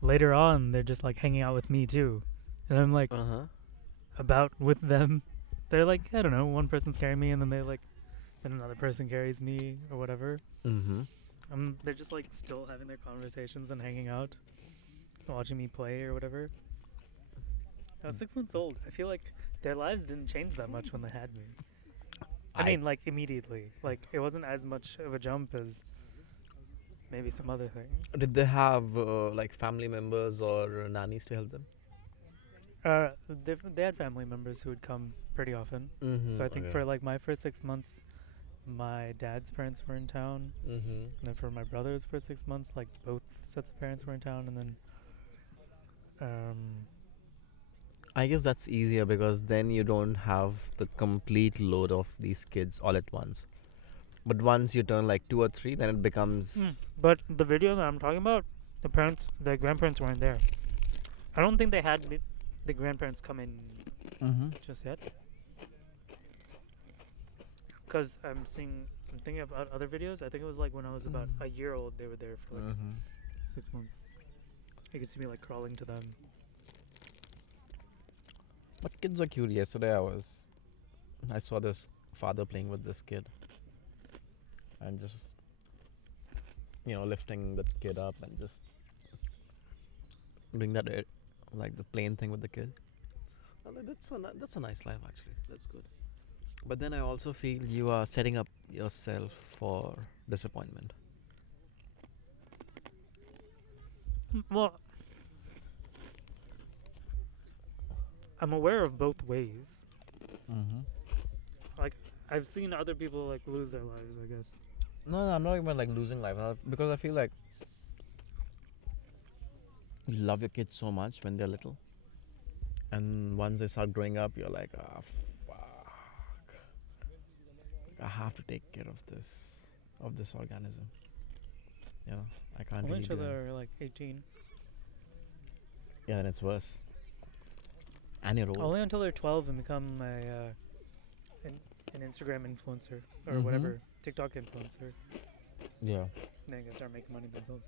later on they're just like hanging out with me too, and I'm like Uh-huh. about with them. They're like, I don't know, one person's carrying me, and then then another person carries me or whatever. Mm-hmm. They're just like still having their conversations and hanging out, watching me play or whatever. I was 6 months old. I feel like their lives didn't change that much when they had me. I I- mean, like immediately. Like it wasn't as much of a jump as maybe some other things. Did they have like family members or nannies to help them? They had family members who would come pretty often. Mm-hmm. So I think for like my first 6 months, my dad's parents were in town, Mm-hmm. and then for my brother's first 6 months, like both sets of parents were in town, and then I guess that's easier because then you don't have the complete load of these kids all at once. But once you turn like 2 or 3, then it becomes. But the video that I'm talking about, the grandparents weren't there. I don't think they had the grandparents come in Mm-hmm. just yet. Because I'm thinking about other videos. I think it was like when I was about a year old, they were there for like Mm-hmm. 6 months. You could see me like crawling to them. But kids are cute. Yesterday I saw this father playing with this kid. And just, lifting the kid up and just doing that, like the plane thing with the kid. That's a nice life actually. That's good. But then I also feel you are setting up yourself for disappointment. Well, I'm aware of both ways. Mm-hmm. Like I've seen other people like lose their lives, I guess. No, I'm not even like losing life because I feel like you love your kids so much when they're little, and once they start growing up, you're like, ah, fuck, I have to take care of this organism. I can't Only really until do that. they're like 18. Yeah, then it's worse. And you're old. Only until they're 12 and become an Instagram influencer or Mhm. whatever, TikTok influencer. Yeah. Then they can start making money themselves.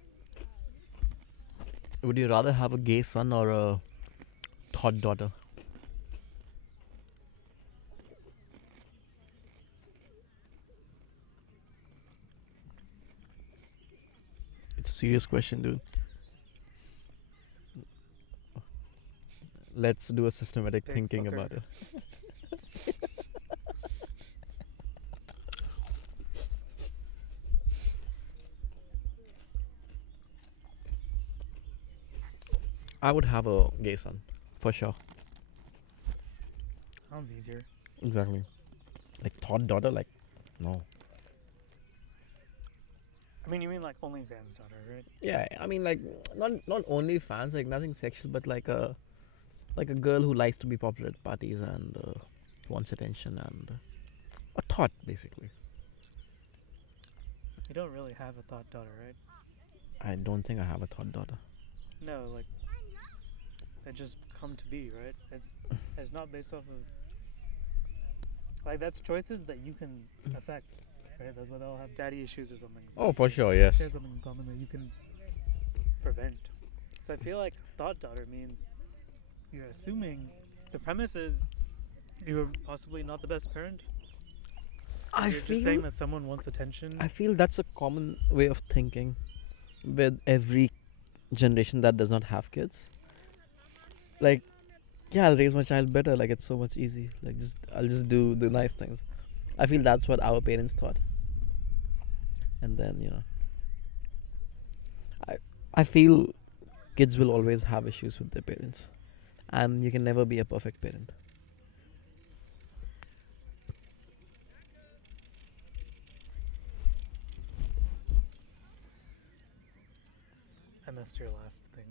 Would you rather have a gay son or a hot daughter? It's a serious question, dude. Let's do a systematic Big thinking fucker. about it. I would have a gay son, for sure. Sounds easier. Exactly. Like thought daughter, like no. I mean, you mean like OnlyFans daughter, right? Yeah, I mean like not only fans, like nothing sexual, but like a girl who likes to be popular at parties and wants attention and a thought basically. You don't really have a thought daughter, right? I don't think I have a thought daughter. No, like they just come to be, right? It's not based off of like that's choices that you can affect, right? That's why they'll have daddy issues or something. It's Oh, like for sure, yes. Share something in common that you can prevent. So I feel like thought daughter means you're assuming the premise is you're possibly not the best parent. I You're just saying that someone wants attention. I feel that's a common way of thinking with every generation that does not have kids. Like, yeah, I'll raise my child better. Like, it's so much easy. Like, I'll just do the nice things. I feel that's what our parents thought. And then, I feel kids will always have issues with their parents, and you can never be a perfect parent. I missed your last thing.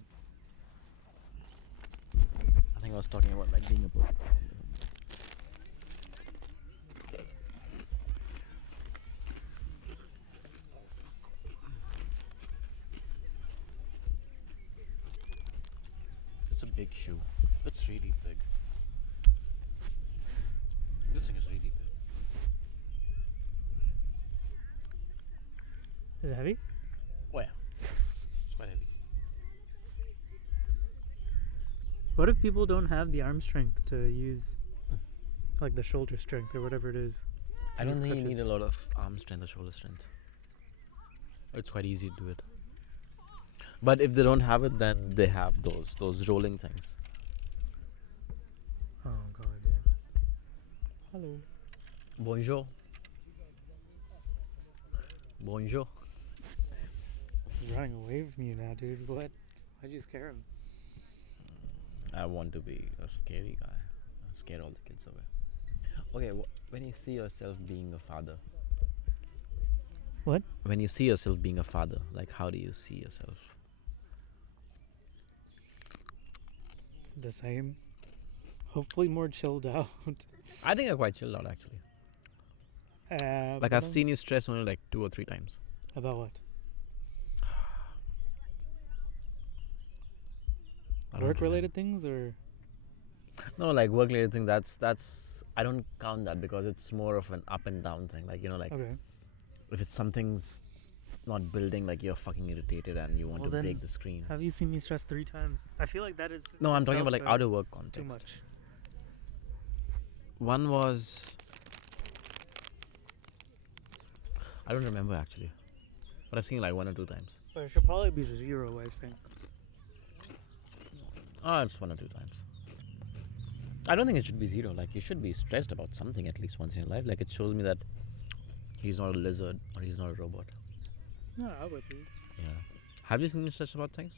I think I was talking about like being a perfect parent. It's a big shoe. It's really big. This thing is really big. Is it heavy? Oh yeah. It's quite heavy. What if people don't have the arm strength to use, like the shoulder strength or whatever it is? I don't use think you need crutches? a lot of arm strength or shoulder strength. It's quite easy to do it. But if they don't have it, then they have those rolling things. Hello. Bonjour. Bonjour. He's running away from you now, dude. What? Why'd you scare him? I want to be a scary guy. Scare all the kids away. Okay, when you see yourself being a father. What? When you see yourself being a father, like how do you see yourself? The same. Hopefully more chilled out. I think you're quite chilled out actually. Like I've seen you stress only like 2 or 3 times. About what? I don't Work-related things or? No, like work related thing. That's I don't count that because it's more of an up and down thing. Like like Okay. if it's something's not building, like you're fucking irritated and you want Well to break then, the screen. Have you seen me stress 3 times? I feel like that is. No, I'm talking about itself, like out of work context. Too much. One was I don't remember actually, but I've seen like 1 or 2 times. But it should probably be 0, I think. Oh, it's 1 or 2 times. I don't think it should be 0. Like you should be stressed about something at least once in your life. Like it shows me that he's not a lizard or he's not a robot. No, I would be. Yeah. Have you seen me stressed about things?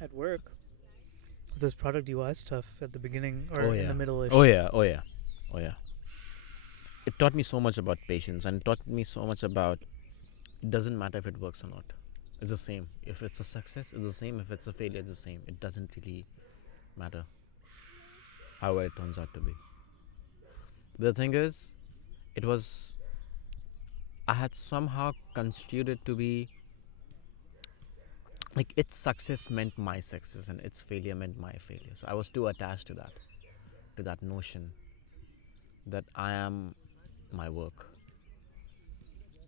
At work. With this product UI stuff at the beginning or Oh, in yeah. the middle-ish. Oh yeah. It taught me so much about patience and taught me so much about it doesn't matter if it works or not. It's the same. If it's a success, it's the same. If it's a failure, it's the same. It doesn't really matter how well it turns out to be. The thing is, I had somehow construed it to be like its success meant my success and its failure meant my failure. So I was too attached to that notion that I am my work.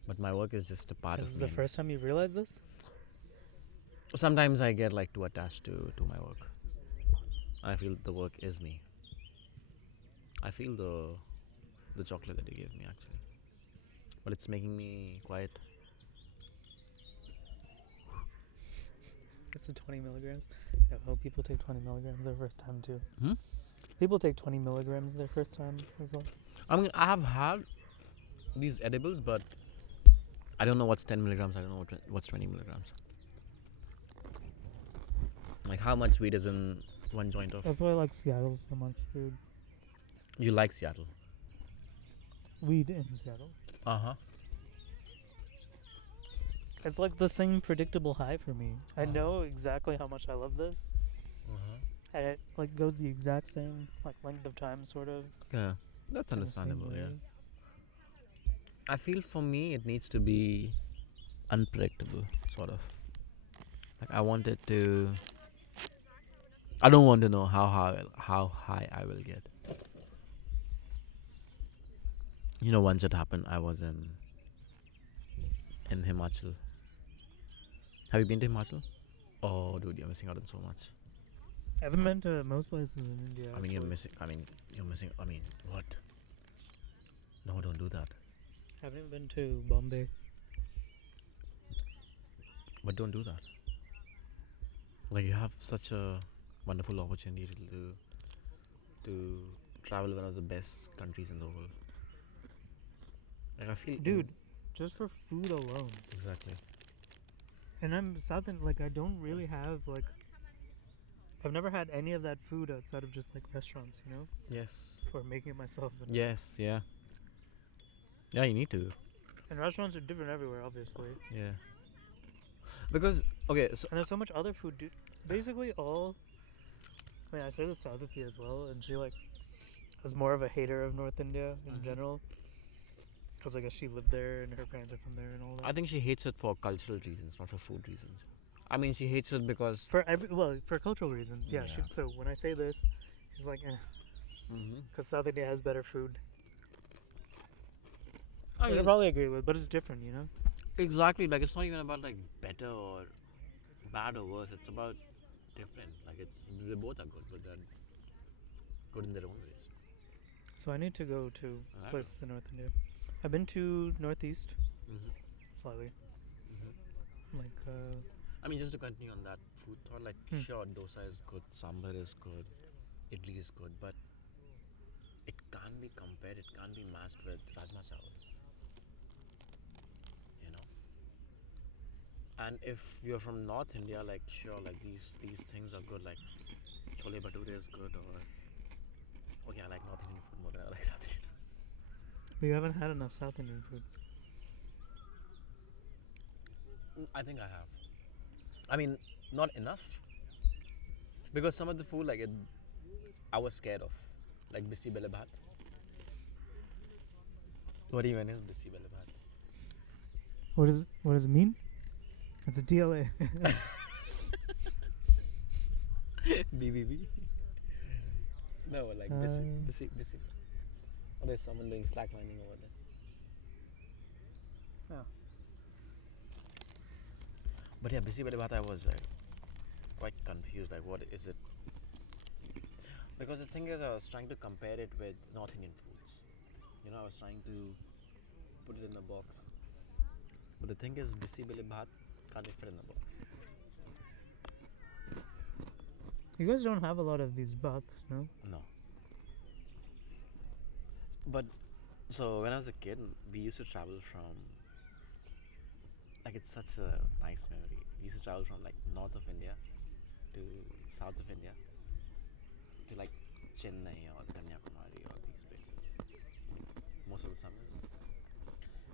But my work is just a part Is of this me. the first time you realized this? Sometimes I get like too attached to my work. I feel the work is me. I feel the chocolate that you gave me actually. But it's making me quiet. It's the 20 milligrams. I hope people take 20 milligrams their first time too. Hmm? People take 20 milligrams their first time as well. I mean, I have had these edibles, but I don't know what's 10 milligrams. I don't know what's 20 milligrams. Like how much weed is in one joint of? That's why I like Seattle so much, dude. You like Seattle? Weed in Seattle. Uh-huh. It's like the same predictable high for me. I know exactly how much I love this, and it like goes the exact same like length of time, sort of. Yeah, that's in the same understandable. Yeah. way. I feel for me it needs to be unpredictable, sort of. Like I want it to. I don't want to know how high I will get. Once it happened, I was in Himachal. Have you been to Himachal? Oh, dude, you're missing out on so much. I haven't been to most places in India. I mean, you're actually. missing. I mean, what? No, don't do that. I haven't even been to Bombay. But don't do that. Like you have such a wonderful opportunity to travel one of the best countries in the world. Like I feel, Dude, just for food alone. exactly. And I'm South Indian, like I don't really have like. I've never had any of that food outside of just like restaurants, Yes. for making it myself. And Yes. Yeah. Yeah, you need to. And restaurants are different everywhere, obviously. Yeah. Because okay, so And there's so much other food. Basically, all. I mean, I say this to Aditi as well, and she like was more of a hater of North India in general, because I guess she lived there and her parents are from there and all that. I think she hates it for cultural reasons, not for food reasons. I mean, she hates it because. For cultural reasons, yeah. Yeah. So when I say this, she's like, Mm-hmm. because South India has better food. I Which I mean, probably agree with, but it's different, exactly. Like it's not even about like better or bad or worse. It's about different. Like they both are good, but they're good in their own ways. So I need to go to I places in North India. I've been to Northeast Mm-hmm. slightly, Mm-hmm. like I mean, just to continue on that food thought, like Hmm. sure, dosa is good, sambar is good, idli is good, but it can't be compared, it can't be matched with rajma chawal, you know. And if you're from North India, like sure, like these things are good, like chole bhature is good, or okay, I like North Indian food more than I like South Indian food. We haven't had enough South Indian food. I think I have. I mean, not enough, because some of the food, like it, I was scared of, like bisi bele bhat. What even is bisi bele bhat? What does it mean? It's a DLA. BBB. No, like bisi. Oh, there's someone doing slacklining over there. Oh. But yeah, bisi bele bhat, I was like quite confused. Like, what is it? Because the thing is, I was trying to compare it with North Indian foods. You know, I was trying to put it in a box. But the thing is, bisi bele bhat can't be fit in a box. You guys don't have a lot of these baths, no? No. But so when I was a kid, we used to travel from. Like, it's such a nice memory. We used to travel from like north of India to south of India to like Chennai or Kanyakumari or these places most of the summers.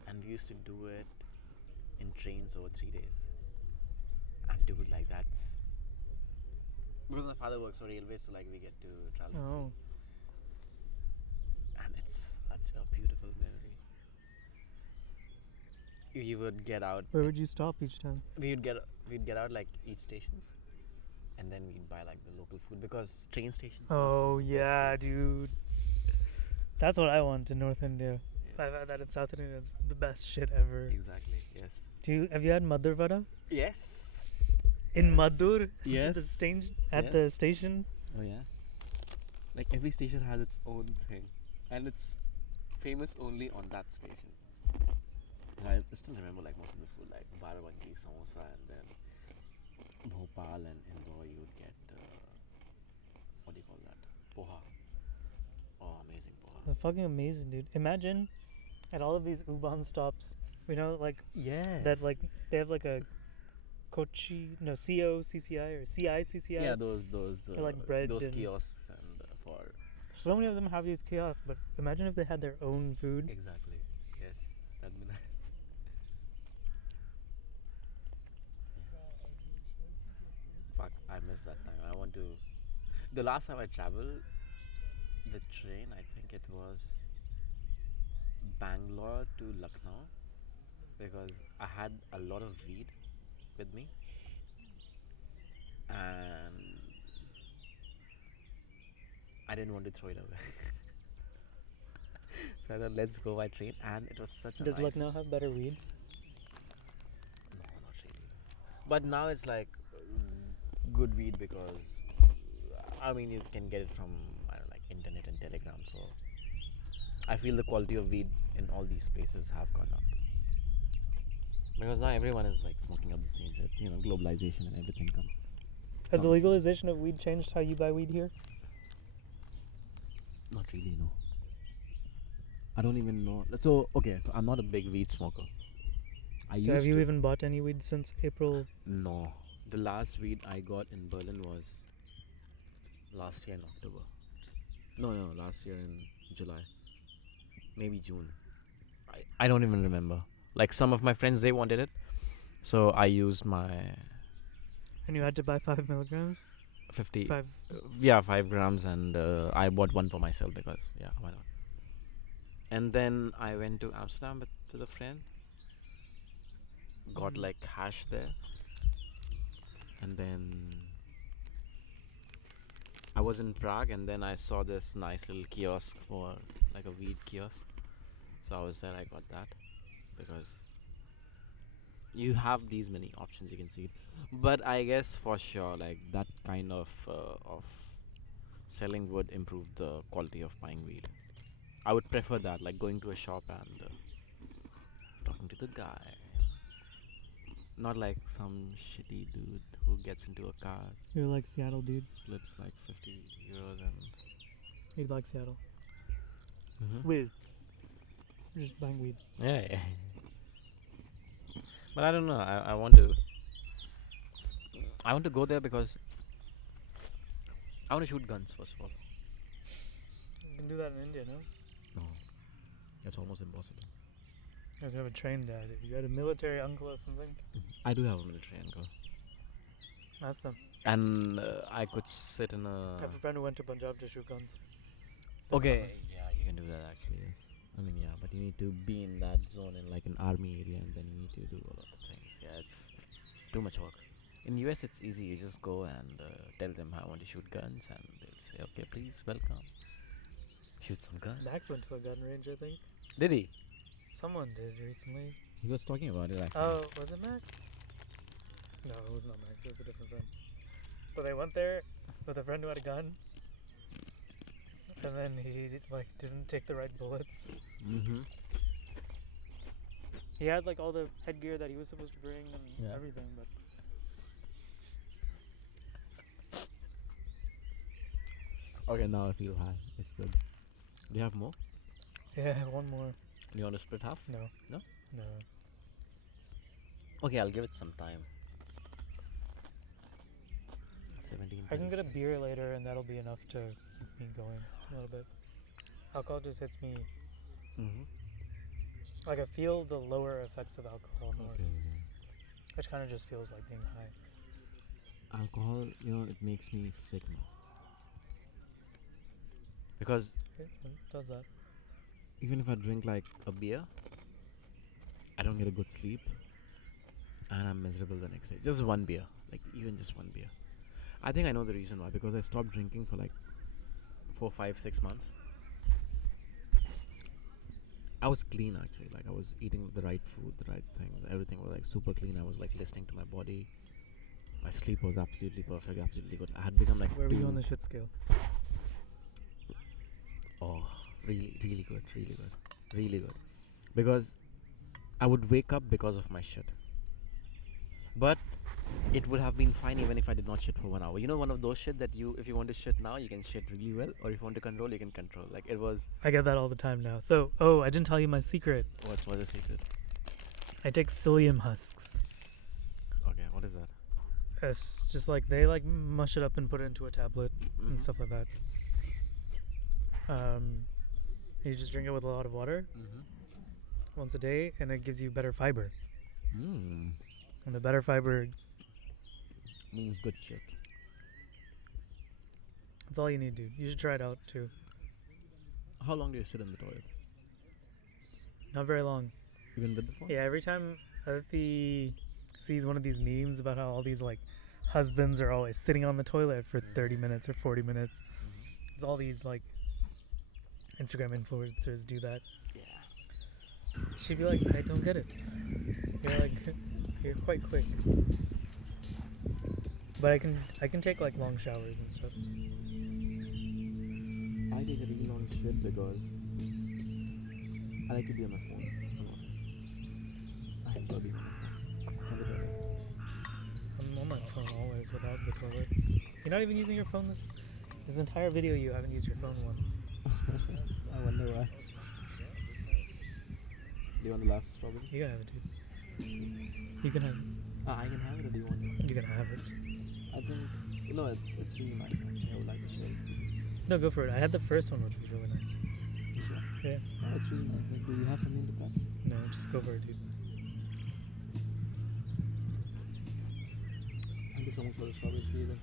And we used to do it in trains over 3 days. And dude, like that's because my father works for railways, so like we get to travel for Oh. free. And it's such a beautiful memory. We would get out. Where would you stop each time? We'd get out like each stations, and then we'd buy like the local food because train stations. serve some Oh of the best yeah, foods. dude. That's what I want in North India. Yes. I've had that in South India. It's the best shit ever. Exactly. Yes. Have you had Madhur vada Yes. in Yes. Madhur? Yes. At the station. Oh yeah. Like every station has its own thing, and it's famous only on that station. And I still remember like most of the food, like Barabanki, samosa, and then Bhopal and Indore. You would get what do you call that? Poha. Oh, amazing poha. It's fucking amazing, dude. Imagine at all of these U-Bahn stops, like Yes. that, like they have like a Kochi, no, COCCI or CICCI. Yeah, those They're like bread those and- kiosks and for So many of them have these kiosks, but imagine if they had their own food. exactly. Yes, that'd be nice. Fuck, I miss that time. I want to. The last time I traveled with train, I think it was Bangalore to Lucknow because I had a lot of weed with me, and I didn't want to throw it away. So I thought, let's go by train, and it was such a Does nice. Lucknow have better weed? No, not really. But now it's like good weed because I mean you can get it from I don't know, like internet and Telegram. So I feel the quality of weed in all these places have gone up because now everyone is like smoking up the same shit. You know, globalization and everything come. Has the legalization of weed changed how you buy weed here? Not really, no. I don't even know. So okay, so I'm not a big weed smoker. I So used have you to. even bought any weed since April? No. The last weed I got in Berlin was last year in October. No, last year in July. Maybe June. I don't even remember. Like some of my friends, they wanted it. So I used my And you had to buy 5 milligrams? 50. 5. 5 grams, and I bought one for myself because, yeah, why not? And then I went to Amsterdam with a friend. Got like hash there. And then I was in Prague, and then I saw this nice little kiosk for like a weed kiosk. So I was there, I got that because you have these many options you can see. But I guess for sure, like that kind of selling would improve the quality of buying weed. I would prefer that, like going to a shop and talking to the guy. Not like some shitty dude who gets into a car, You're like Seattle, dude. slips like 50 euros and. You'd like Seattle. Mhm. Weed. You're just buying weed. Yeah, yeah. But I don't know. I want to. I want to go there because I want to shoot guns first of all. You can do that in India, no? No, that's almost impossible. You guys have a trained dad. If you got a military uncle or something, I do have a military uncle, ask them. and I could sit in a. I have a friend who went to Punjab to shoot guns. This Okay, summer. yeah, you can do that actually. Yes, I mean yeah, but you need to be in that zone in like an army area, and then you need to do all of the things. Yeah, it's too much work. In US, it's easy. You just go and tell them I want to shoot guns, and they'll say, "Okay, please, welcome. Shoot some guns." Max went to a gun range, I think. Did he? Someone did recently. He was talking about it actually. Oh, was it Max? No, it was not Max. It was a different friend. But they went there with a friend who had a gun, and then he like didn't take the right bullets. Mm-hmm. He had like all the headgear that he was supposed to bring and Yeah. everything, but Okay, now I feel high. It's good. Do you have more? yeah, one more. Do you want to split half? No. No? No. Okay, I'll give it some time. 17. I can get a beer later, and that'll be enough to keep me going a little bit. Alcohol just hits me. Mm-hmm. Like I feel the lower effects of alcohol more, Okay. which kind of just feels like being high. Alcohol, it makes me sick now. Because It does that. even if I drink like a beer, I don't get a good sleep, and I'm miserable the next day. Just one beer, like even just one beer. I think I know the reason why. Because I stopped drinking for like 4, 5, 6 months. I was clean actually. Like I was eating the right food, the right things. Everything was like super clean. I was like listening to my body. My sleep was absolutely perfect, absolutely good. I had become like Where were you on two- the shit scale? Oh, really, really good, really good, really good. Because I would wake up because of my shit. But it would have been fine even if I did not shit for 1 hour. You know, one of those shit that if you want to shit now, you can shit really well, or if you want to control, you can control. Like it was. I get that all the time now. So, I didn't tell you my secret. What's the secret? I take psyllium husks. Okay, what is that? It's just like they like mush it up and put it into a tablet Mhm. and stuff like that. You just drink it with a lot of water once a day, and it gives you better fiber. Mm. And the better fiber, Means good shit. that's all you need, dude. You should try it out too. How long do you sit in the toilet? Not very long. Even with the phone? Yeah, every time Earthy sees one of these memes about how all these like husbands are always sitting on the toilet for 30 minutes or 40 minutes. Mhm. It's all these like Instagram influencers do that. Yeah. She'd be like, I don't get it. You're quite quick. But I can take like long showers and stuff. I take a really long shit because I like to be on my phone a lot. I enjoy being on my phone. On the toilet. I'm on my phone always without the toilet. You're not even using your phone this entire video. You haven't used your phone once. I wonder why. Do you want the last strawberry? You can have it, dude. You can have it. I can have it, or do you want it? You can have it. I think it's really nice actually. I would like to share it with you. No, go for it. I had the first one, which was really nice. You sure? Yeah. Oh, it's really nice. Like, do you have something to cut? No, just go for it, dude. Thank you so much for the strawberries, Peter.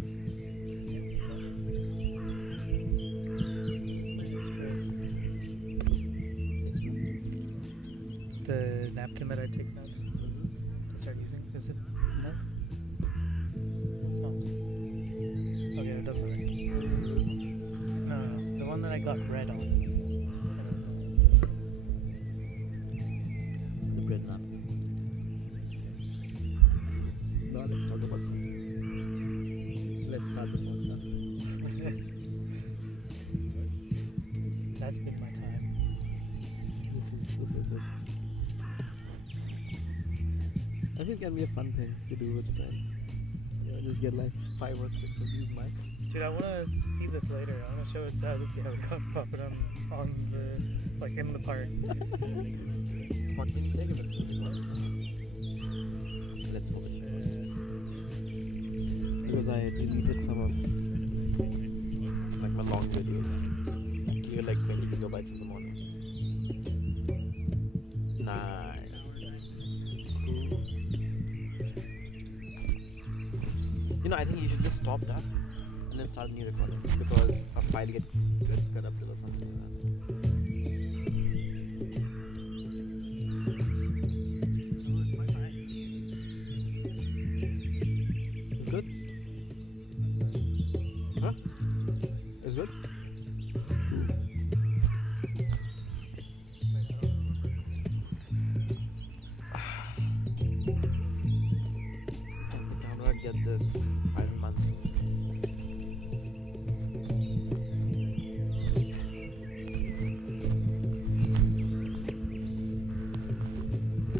The napkin that I take out to start using, is it? No? It's not. Okay, it doesn't matter. No. The one that I got red on. The bread napkin. Now let's talk about something. Let's start the podcast. That's been my time. This was just I think it can be a fun thing to do with friends. You know, just get like 5 or 6 of these mics. Dude, I want to see this later. I want to show it to Aditya how to pop it on the, like, in the park. Fuck, can you check if it's still recording? Let's hope it's recording. Because I deleted some of Like my long videos. I clear like 20 gigabytes in the morning. Nice. cool. You know, I think you should just stop that and then start a new recording because a file gets corrupted or something like that. It's good? Huh? It's good? Cool. And the camera get this Iron Man suit.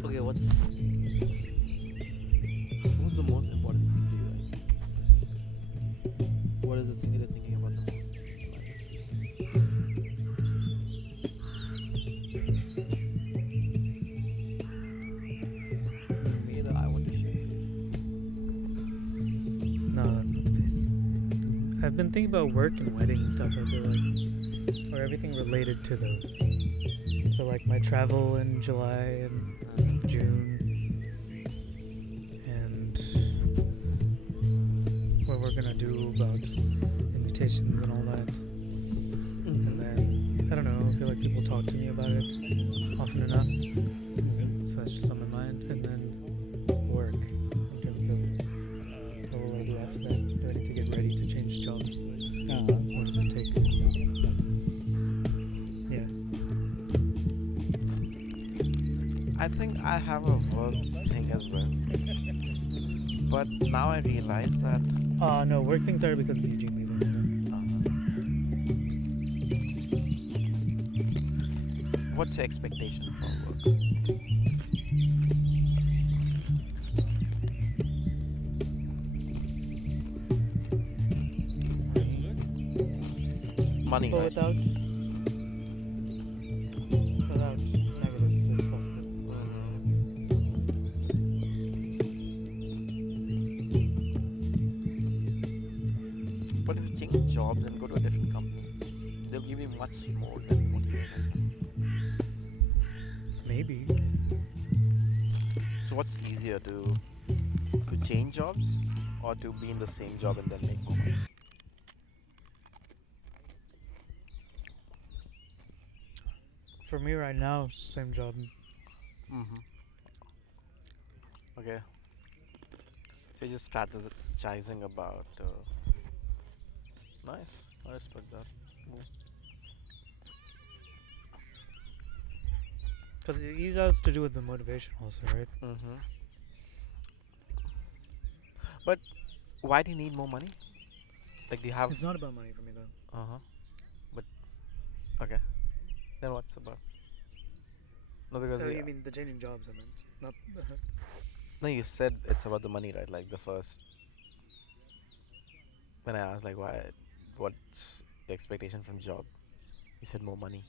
Okay, what's the most important thing to you? Like, what is the thing that you're thinking about the most in life these days? You made a I want to share face. No, that's not the face. I've been thinking about work and wedding stuff, I feel like. Or everything related to those. So, like, my travel in July and June. And what we're gonna do about invitations and all that. And then, I don't know, I feel like people talk to me about it often enough. So that's just on my mind. And then work, in terms of what will I do after that? Do I need to get ready to change jobs? What does it take? Yeah. I think I have a work thing as well. But now I realize that No, work things are because of the Eugene leaving. what's your expectation from work? Money, But right? without negatives, it's positive. But if you change jobs and go to a different company, they'll give you much more than motivation. Maybe. So what's easier to change jobs or to be in the same job and then make more money? For me right now, same job. Mm-hmm. Okay. So you're just strategizing about. Nice. I respect that. Because it has to do with the motivation also, right? Mm-hmm. But why do you need more money? Like, do you have? It's not about money for me though. Uh huh. But okay. Then what's about? No, because You mean the changing jobs I meant, not. no, you said it's about the money, right? Like the first when I asked like what's the expectation from job, you said more money.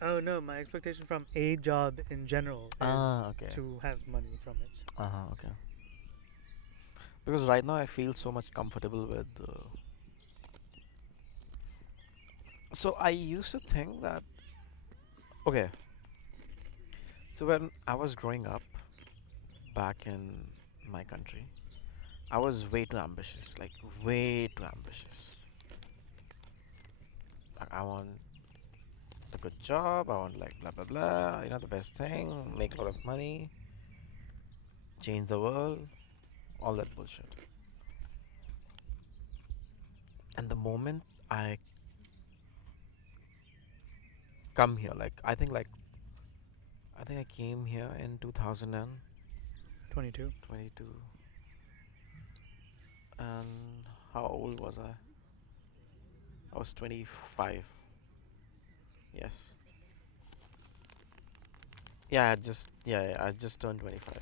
Oh no, my expectation from a job in general is Okay. to have money from it. Okay. Because right now I feel so much comfortable with. So I used to think that okay. So when I was growing up back in my country, I was way too ambitious, like way too ambitious. Like I want a good job, I want like blah blah blah, the best thing, make a lot of money, change the world, all that bullshit. And the moment I come here, I think I came here in 22. 2022. And how old was I? I was 25. Yes. Yeah, I just turned 25.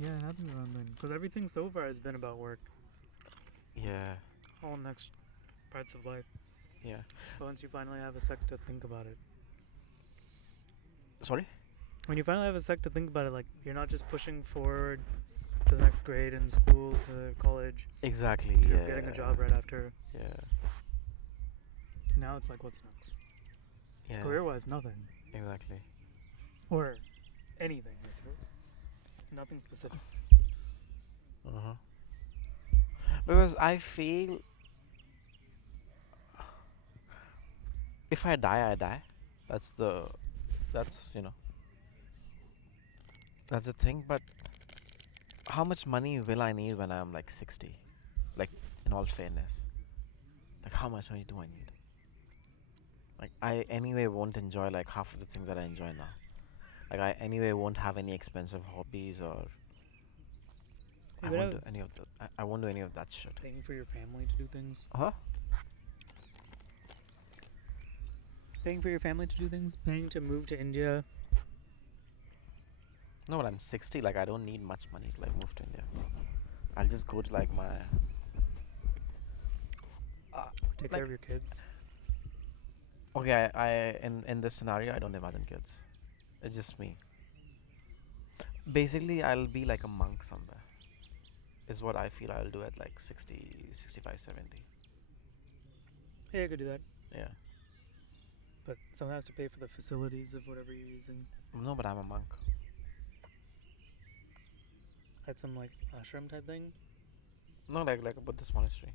Yeah, it happens around then. Because everything so far has been about work. Yeah. All next parts of life. Yeah. But once you finally have a sec to think about it. Sorry? When you finally have a sec to think about it, like, you're not just pushing forward to the next grade in school, to college, Exactly. to Yeah. getting a job right after. Yeah. Now it's like, what's next? Yes. Career-wise, nothing. Exactly. Or anything, I suppose. Nothing specific. Uh-huh. Because I feel if I die, I die. That's you know, that's the thing. But how much money will I need when I'm like 60? Like, in all fairness. Like, how much money do I need? Like, I anyway won't enjoy like half of the things that I enjoy now. Like, I anyway won't have any expensive hobbies or I You could won't do have any of the. I won't do any of that shit. paying for your family to do things. Huh? Paying for your family to do things. Paying to move to India. No, but I'm 60. Like, I don't need much money to like move to India. I'll just go to like my. Take Like- care of your kids. Okay, I in this scenario, I don't imagine kids. It's just me. Basically, I'll be like a monk somewhere. Is what I feel I'll do at like 60, 65, 70. Yeah, you could do that. Yeah. But someone has to pay for the facilities of whatever you're using. No, but I'm a monk. At some like ashram type thing. No, like a Buddhist monastery.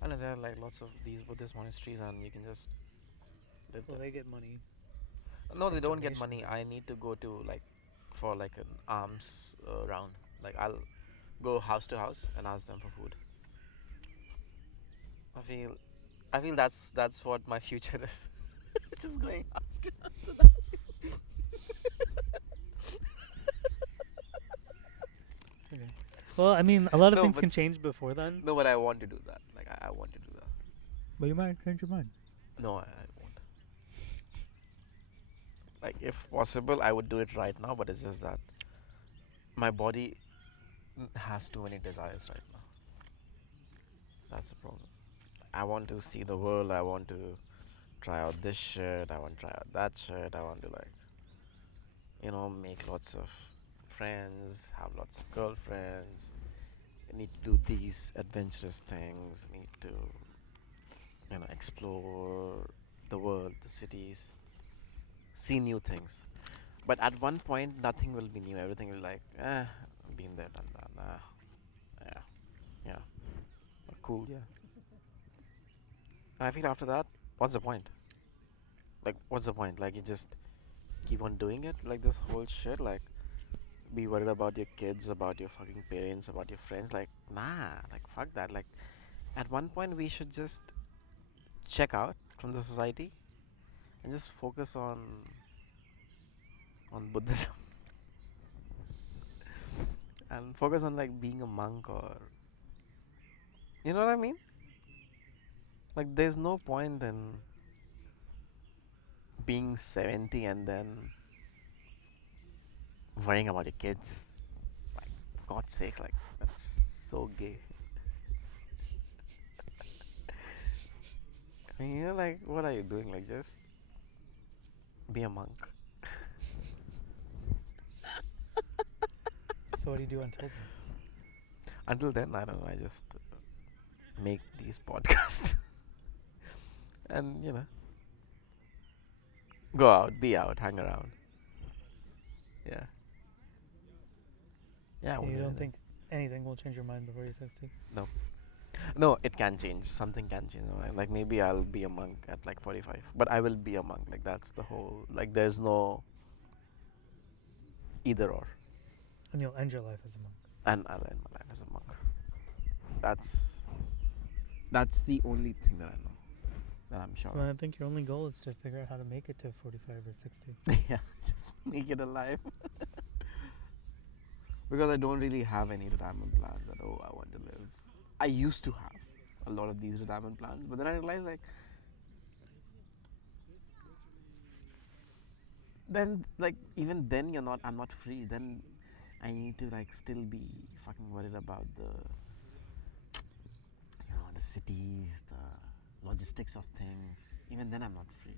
I know there are like lots of these Buddhist monasteries, and you can just live Well, there. they get money. No, they from don't get donations, money. I I guess. need to go to like for like an alms round. Like, I'll go house to house and ask them for food. I feel that's what my future is. Just going house to house. Okay. Well, I mean, a lot of No, things but can change before then. No, but I want to do that. Like, I want to do that. But you might change your mind. No, I won't. Like, if possible, I would do it right now, but it's just that my body has too many desires right now. That's the problem. I want to see the world. I want to try out this shit. I want to try out that shit. I want to, like, make lots of friends, have lots of girlfriends. I need to do these adventurous things. Need to, explore the world, the cities, see new things. But at one point, nothing will be new. Everything will like, been there, done that. Yeah, yeah, cool, yeah. And I feel after that, what's the point? Like, what's the point? Like, you just keep on doing it, like this whole shit. Like, be worried about your kids, about your fucking parents, about your friends. Like, nah, like fuck that. Like, at one point, we should just check out from the society and just focus on Buddhism and focus on like being a monk, or you know what I mean? Like, there's no point in being 70 and then worrying about your kids. Like, for God's sake, like, that's so gay. I mean, like, what are you doing? Like, just be a monk. So what do you do until then? Until then, I don't know. I just make these podcasts and, go out, be out, hang around. Yeah. Yeah. I You wouldn't do don't anything. think anything will change your mind before you're 60? No, it can change. Something can change. Like, maybe I'll be a monk at like 45, but I will be a monk. Like, that's the whole. Like, there's no either or, And you'll end your life as a monk. and I'll end my life as a monk. That's the only thing that I know, that I'm sure. So then I think your only goal is to figure out how to make it to 45 or 60. Yeah, just make it alive. Because I don't really have any retirement plans that I want to live. I used to have a lot of these retirement plans, but then I realized, like, even then I'm not free. Then I need to like still be fucking worried about the, you know, the cities, the logistics of things. Even then, I'm not free.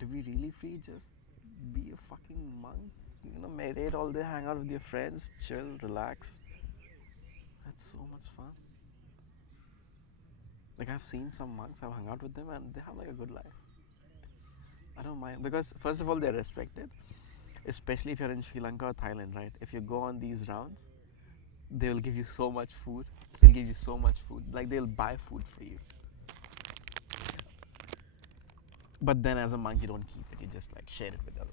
To be really free, just be a fucking monk. You know, meditate all day, hang out with your friends, chill, relax. That's so much fun. Like I've seen some monks, I've hung out with them, and they have like a good life. I don't mind because first of all, they're respected, especially if you're in Sri Lanka or Thailand, right? If you go on these rounds, they will give you so much food. They'll give you so much food. Like they'll buy food for you. But then as a monk, you don't keep it. You just like share it with others.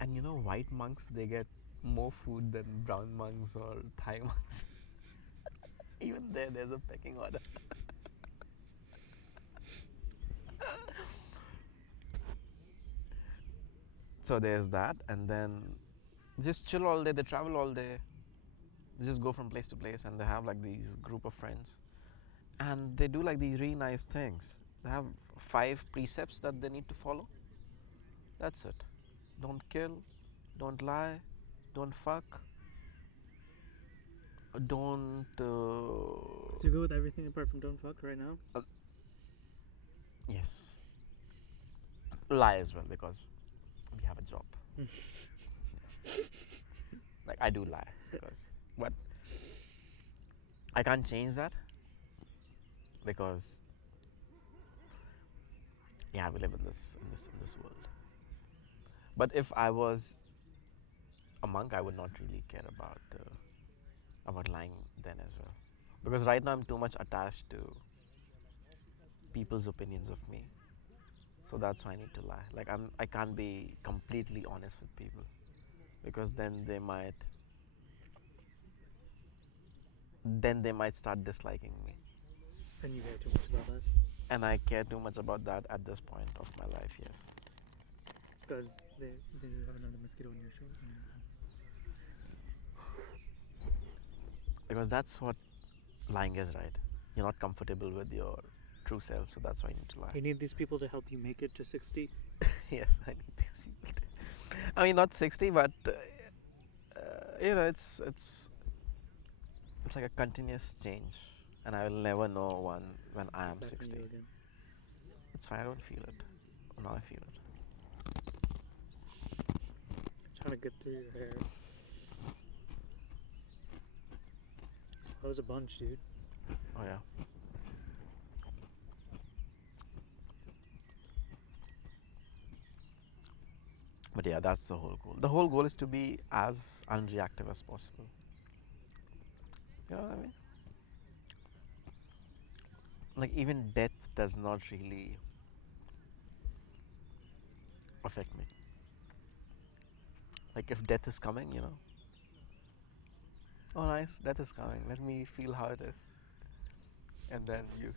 And you know, white monks, they get more food than brown monks or Thai monks. Even there's a pecking order. So there's that, and then just chill all day. They travel all day. They just go from place to place, and they have like these group of friends, and they do like these really nice things. They have 5 precepts that they need to follow. That's it. Don't kill, don't lie, don't fuck, don't. So you go with everything apart from don't fuck right now? Yes. Lie as well because we have a job. Like I do lie because what? I can't change that because yeah, we live in this world. But if I was a monk, I would not really care about lying then as well, because right now I'm too much attached to people's opinions of me. So that's why I need to lie. Like I can't be completely honest with people because then they might start disliking me, And you care too much about that? and I care too much about that at this point of my life. Yes. Because they have another mosquito on your shoulder. Because that's what lying is, right? You're not comfortable with your true self, so that's why you need to lie. You need these people to help you make it to 60? Yes, I need these people to. I mean, not 60, but you know, it's like a continuous change, and I will never know when I am Back on 60. you again. It's fine. I don't feel it. Now I feel it. Trying to get through your hair. That was a bunch, dude. Oh yeah. But yeah, that's the whole goal. The whole goal is to be as unreactive as possible. You know what I mean? Like even death does not really affect me. Like if death is coming, you know, oh nice, death is coming. Let me feel how it is, and then you.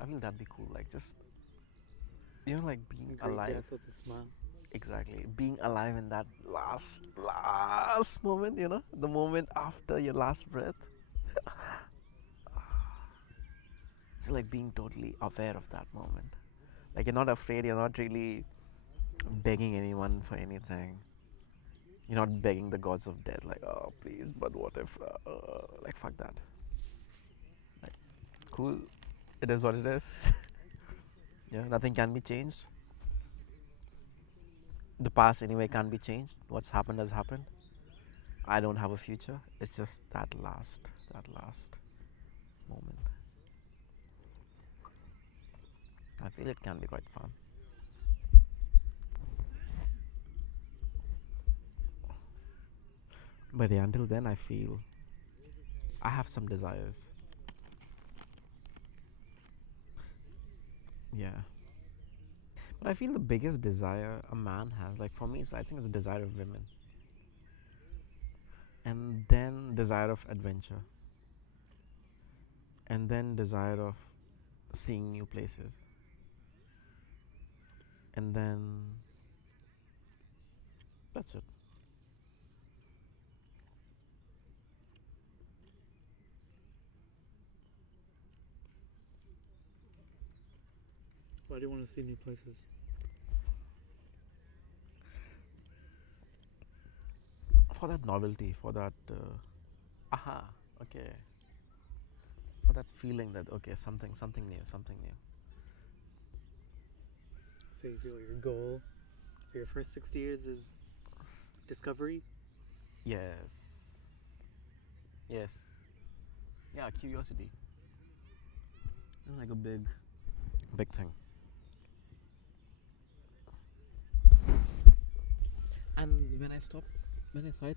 I feel that'd be cool. Like just like being Greet alive. death with a smile. Exactly, being alive in that last moment. You know, the moment after your last breath. It's like being totally aware of that moment. Like you're not afraid. You're not really begging anyone for anything. You're not begging the gods of death, like, oh, please, but what if, like, fuck that. Like, cool, it is what it is. Yeah, nothing can be changed. The past, anyway, can't be changed. What's happened has happened. I don't have a future. It's just that last moment. I feel it can be quite fun. But yeah, until then, I feel I have some desires. Yeah. But I feel the biggest desire a man has, like for me, I think it's a desire of women. And then desire of adventure. And then desire of seeing new places. And then that's it. Why do you want to see new places? for that novelty, for that aha, okay, for that feeling that okay, something new, something new. So you feel your goal for your first 60 years is discovery? Yes. Yes. Yeah, curiosity. It's like a big thing. And when I started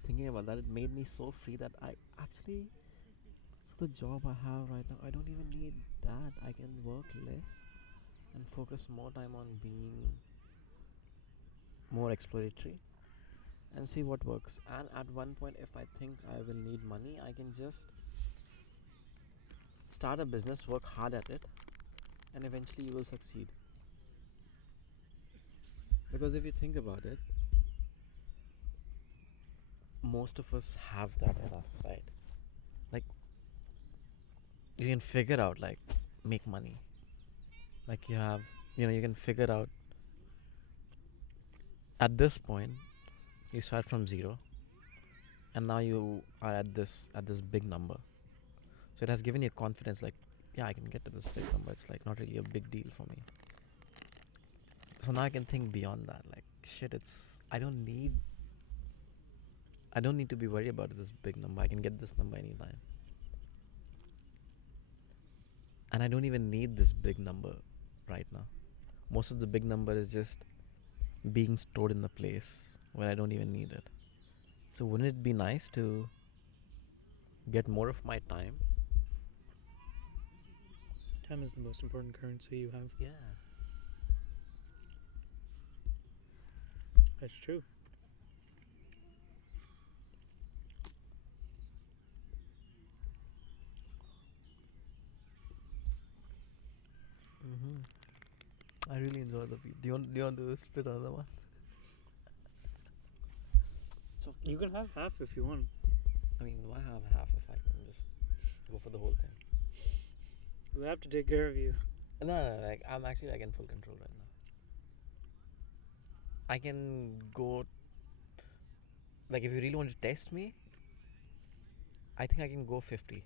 thinking about that, it made me so free that I actually, so the job I have right now, I don't even need that. I can work less and focus more time on being more exploratory and see what works. And at one point, if I think I will need money, I can just start a business, work hard at it, and eventually you will succeed. Because if you think about it, most of us have that in us, right? Like, you can figure out, like, make money. Like, you can figure out at this point, you start from zero, and now you are at this big number. So it has given you confidence, like, yeah, I can get to this big number. It's like not really a big deal for me. So now I can think beyond that. Like, shit, I don't need to be worried about this big number. I can get this number anytime. And I don't even need this big number right now. Most of the big number is just being stored in the place where I don't even need it. So wouldn't it be nice to get more of my time? Time is the most important currency you have. Yeah. That's true. I really enjoy the beat. Do you want to split another one? So you can have half if you want. I mean, why have half if I can just go for the whole thing? Because I have to take care of you. No, like I'm actually like in full control right now. I can go. Like, if you really want to test me, I think I can go 50.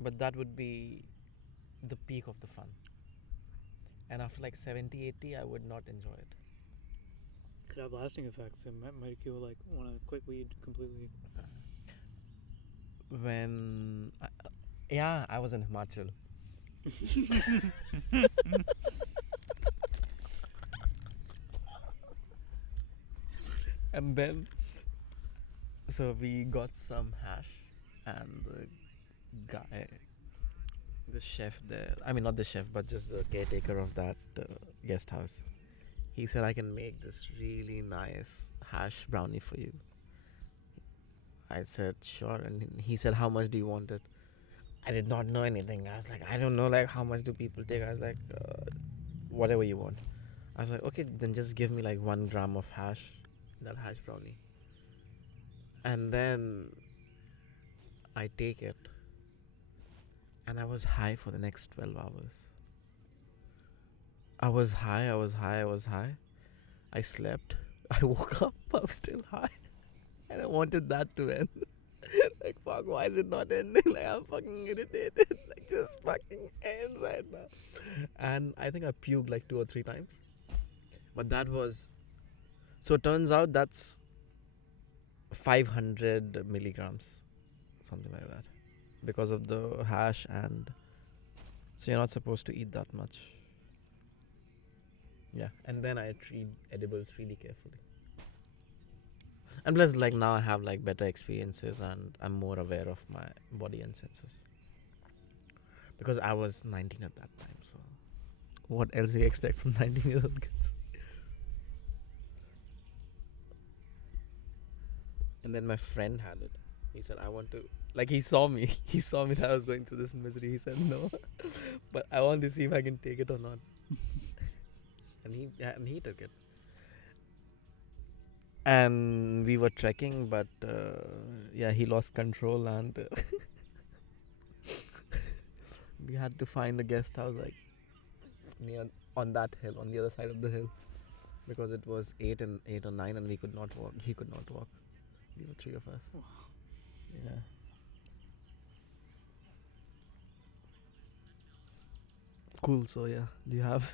But that would be the peak of the fun. And after like 70, 80, I would not enjoy it. Could have lasting effects. It might make you like want to quit weed completely. When I was in Himachal. And then, so we got some hash, and the chef there, I mean, not the chef, but just the caretaker of that guest house, he said, I can make this really nice hash brownie for you. I said, sure. And he said, how much do you want it? I did not know anything. I was like, I don't know, like, how much do people take? I was like, whatever you want. I was like, okay, then just give me like 1 gram of hash, that hash brownie. And then I take it, and I was high for the next 12 hours. I was high. I slept. I woke up. I was still high. And I wanted that to end. Like, fuck, why is it not ending? Like, I'm fucking irritated. Like, just fucking end right now. And I think I puked like 2 or 3 times. But that was. So it turns out that's 500 milligrams. Something like that. Because of the hash, and so you're not supposed to eat that much. Yeah, and then I treat edibles really carefully. And plus, like, now I have like better experiences and I'm more aware of my body and senses. Because I was 19 at that time, so what else do you expect from 19-year-old kids? And then my friend had it. He said, I want to, like, he saw me that I was going through this misery. He said, no, but I want to see if I can take it or not. And he took it. And we were trekking, but he lost control, and we had to find a guest house like near on that hill, on the other side of the hill. because it was 8 or 9 and we could not walk. He could not walk. We were three of us. Yeah. Cool. So yeah, do you have?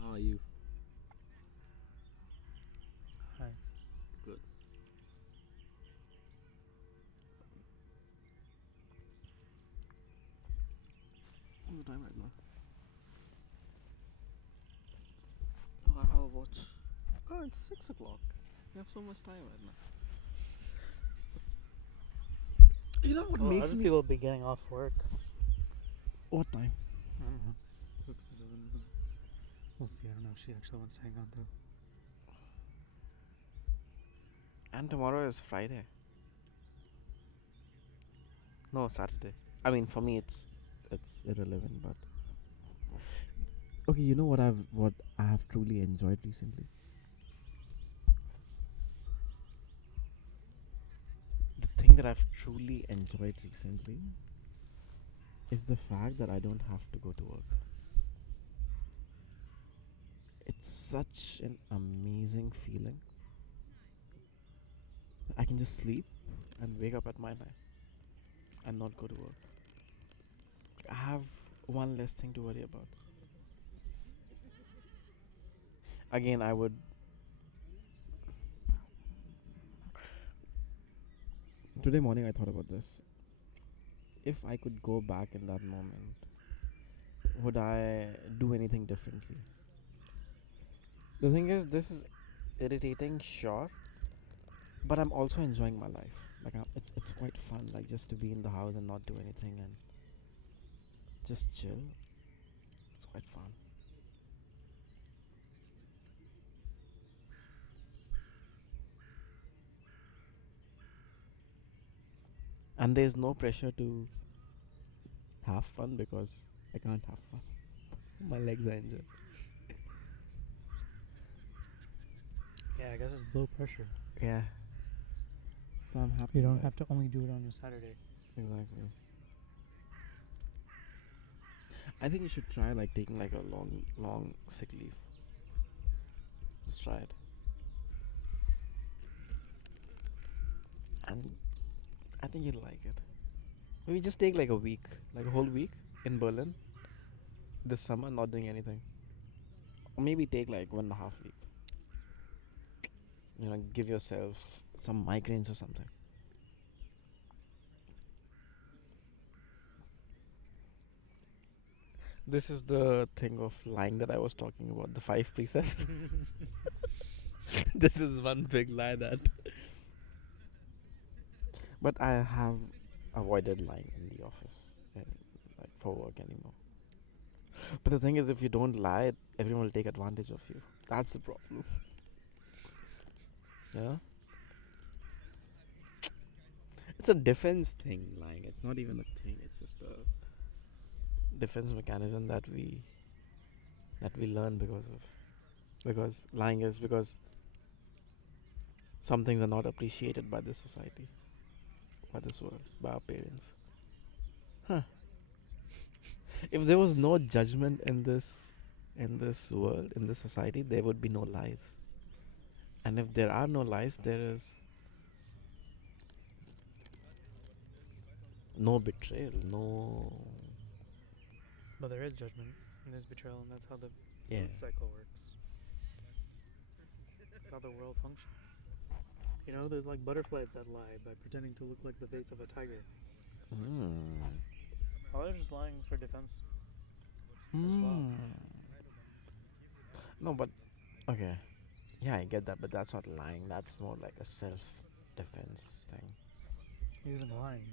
How are you? Hi. Good. What's the time right now? Oh, I have a watch. Oh, it's 6 o'clock. We have so much time right now. You know what makes me... people will be getting off work. What time? I don't know. 6 or 7 or something. We'll see. I don't know if she actually wants to hang on though. And tomorrow is Friday. No, Saturday. I mean, for me, it's irrelevant. But okay, you know what I have truly enjoyed recently. The thing that I've truly enjoyed recently is the fact that I don't have to go to work. It's such an amazing feeling. I can just sleep and wake up at my time and not go to work. I have one less thing to worry about. Again, I would... Today morning I thought about this. If I could go back in that moment, would I do anything differently? The thing is, this is irritating, sure, but I'm also enjoying my life. Like, it's quite fun, like just to be in the house and not do anything and just chill. It's quite fun. And there's no pressure to have fun because I can't have fun. My legs are injured. Yeah, I guess it's low pressure. Yeah. So I'm happy. You don't with have to only do it on a Saturday. that. Exactly. I think you should try like taking like a long sick leave. Just try it. And I think you'll like it. Maybe just take like a week, like a whole week in Berlin this summer, not doing anything. Or maybe take like 1.5 week. You know, give yourself some migraines or something. This is the thing of lying that I was talking about, the 5 precepts. This is one big lie that. But I have avoided lying in the office and like for work anymore. But the thing is, if you don't lie, everyone will take advantage of you. That's the problem. Yeah. It's a defense thing, lying. It's not even a thing. It's just a defense mechanism that we learn because lying is because some things are not appreciated by this society, by this world, by our parents. Huh. If there was no judgment in this world, in this society, there would be no lies. And if there are no lies, there is no betrayal, no... But there is judgment and there's betrayal, and that's how the Yeah. food cycle works. That's how the world functions. You know, there's like butterflies that lie by pretending to look like the face of a tiger. Well, they're just lying for defense. As well. No, but okay. Yeah, I get that, but that's not lying. That's more like a self-defense thing. He isn't lying.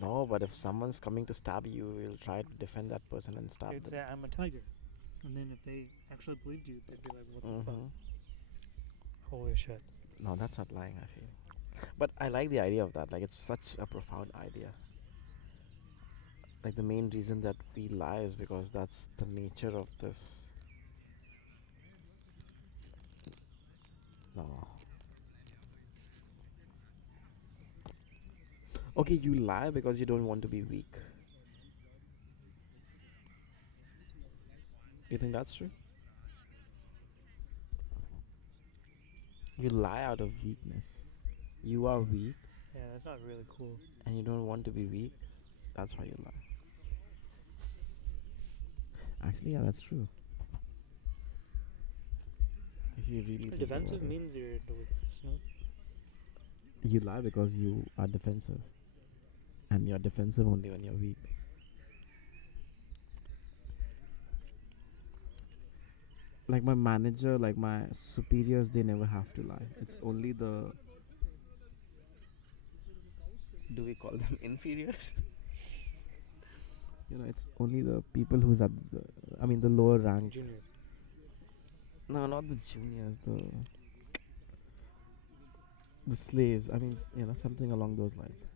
No, but if someone's coming to stab you, you'll try to defend that person and stab They'd them. say, I'm a tiger. And then if they actually believed you, they'd be like, what the fuck? Holy shit. No, that's not lying, I feel. But I like the idea of that. Like, it's such a profound idea. Like, the main reason that we lie is because that's the nature of this. No. Okay, you lie because you don't want to be weak. You think that's true? You lie out of weakness. You are weak Yeah, that's not really cool. and you don't want to be weak. That's why you lie. Actually, yeah, that's true. If you really think Defensive about it. means you're the weakness, no? You lie because you are defensive. And you're defensive only when you're weak. Like my manager, like my superiors, they never have to lie. It's only the. Do we call them inferiors? It's only the people who's at the. I mean, the lower rank. Juniors. No, not the juniors. The slaves. I mean, something along those lines.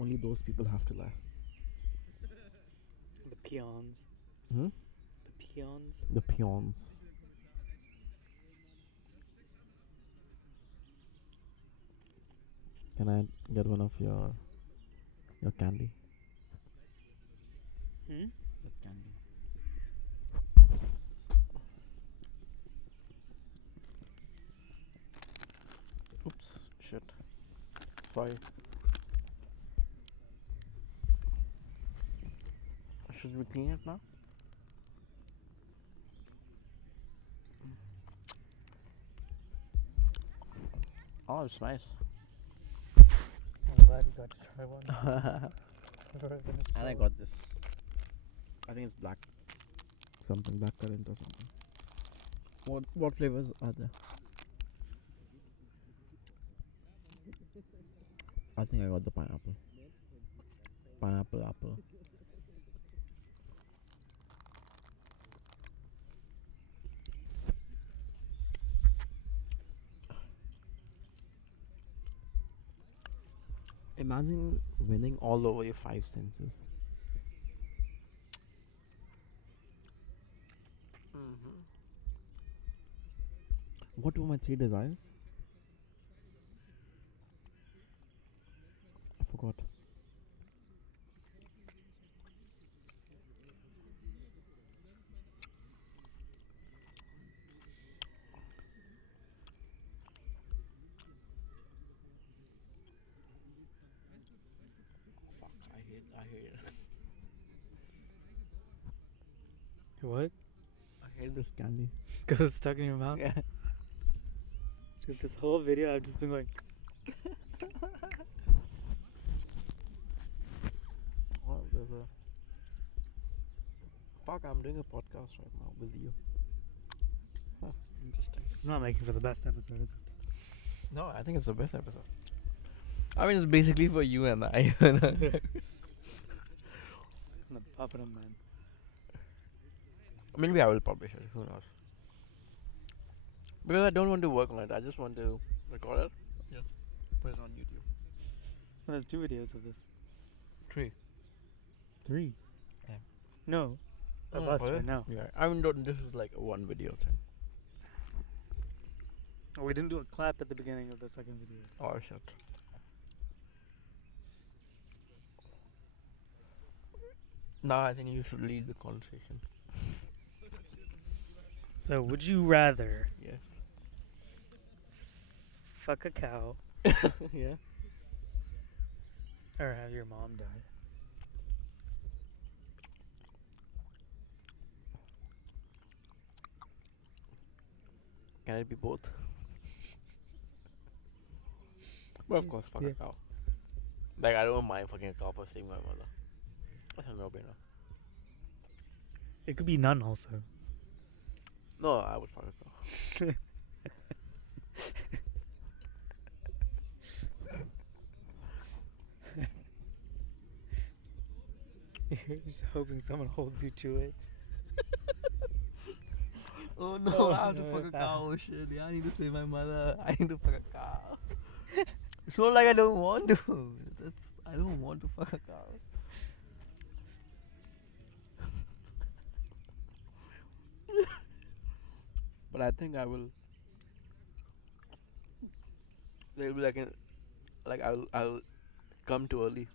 Only those people have to lie. The peons. Hmm? The peons. The peons. Can I get one of your candy? Hmm? Your candy. Oops, shit. Sorry. Should we clean it now? Oh, it's nice. I'm glad you got to try one. And I got this. I think it's black. Something black currant or something. What flavors are there? I think I got the pineapple. Pineapple apple. Imagine winning all over your five senses. What were my three desires? I forgot. Fuck, I hate it. What? I hate this candy. Because it's stuck in your mouth? Yeah. Dude, this whole video I've just been going. Oh, there's a. Fuck, I'm doing a podcast right now with you. Huh, interesting. It's not making for the best episode, is it? No, I think it's the best episode. I mean, it's basically for you and I. I'm gonna pop it on mine. Maybe I will publish it. Who knows? Because I don't want to work on it. I just want to record it. Yeah. Put it on YouTube. Well, there's 2 videos of this. 3. 3? Yeah. No. Of us right now. Yeah. I mean, this is like a one video thing. Oh, we didn't do a clap at the beginning of the second video. Oh shit. Now I think you should lead the conversation. So, would you rather Yes. fuck a cow Yeah. or have your mom die? Can it be both? But of course, fuck Yeah. a cow. Like, I don't mind fucking a cow for saving my mother. That's a no-brainer. It could be none also. No, I would fuck a cow. You're just hoping someone holds you to it. Oh no, Oh, I have to no, fuck a cow. cow. Oh shit, yeah, I need to save my mother. I need to fuck a cow. It's not like I don't want to. I don't want to fuck a cow. But I think I will. There'll be like I'll come too early.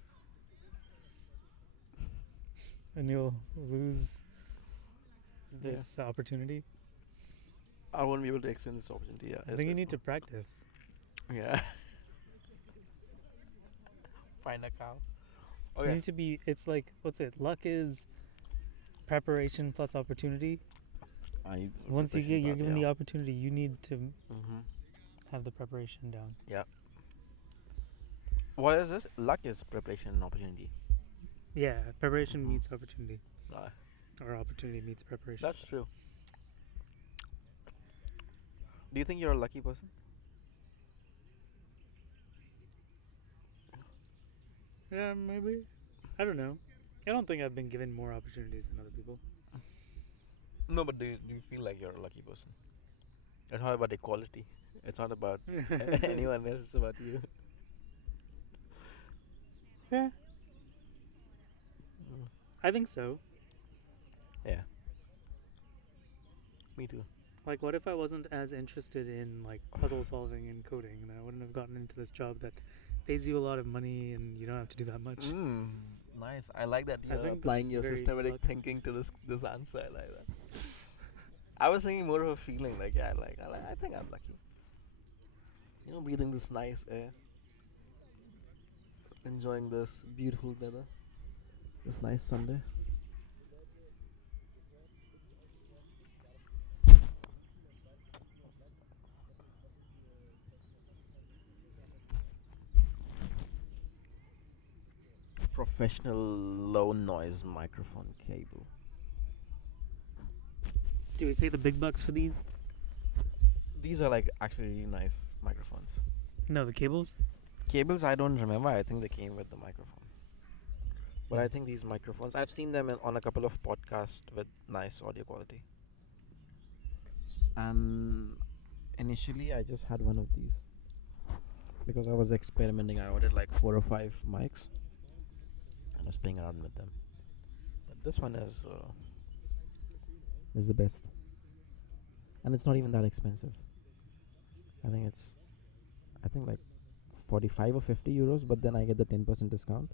And you'll lose this opportunity. I won't be able to extend this opportunity. Yeah, I think you need to practice. Yeah. Find a cow. You Okay. need to be. It's like, what's it? Luck is preparation plus opportunity. Once you're given the opportunity, you need to Mm-hmm. have the preparation down. Yeah. What is this? Luck is preparation and opportunity. Yeah, preparation Mhm. meets opportunity, Ah, or opportunity meets preparation. that's true. Do you think you're a lucky person? Yeah, maybe. I don't know. I don't think I've been given more opportunities than other people. No, but do you feel like you're a lucky person? It's not about equality. It's not about anyone else. It's about you. Yeah, Mm. I think so. Yeah. Me too. Like, what if I wasn't as interested in like puzzle solving and coding, and I wouldn't have gotten into this job that pays you a lot of money and you don't have to do that much? Nice. I like that I you're think applying it's your very systematic luck. thinking to this answer. I like that. I was thinking more of a feeling. Like yeah, I think I'm lucky. You know, breathing this nice air, enjoying this beautiful weather, this nice Sunday. Professional low noise microphone cable. Do we pay the big bucks for these? These are like actually really nice microphones. No, the cables. Cables, I don't remember. I think they came with the microphone. But I think these microphones, I've seen them on a couple of podcasts with nice audio quality. And initially, I just had one of these because I was experimenting. I ordered like 4 or 5 mics and I was playing around with them. But this one is the best, and it's not even that expensive. I think like 45 or 50 euros, but then I get the 10% discount.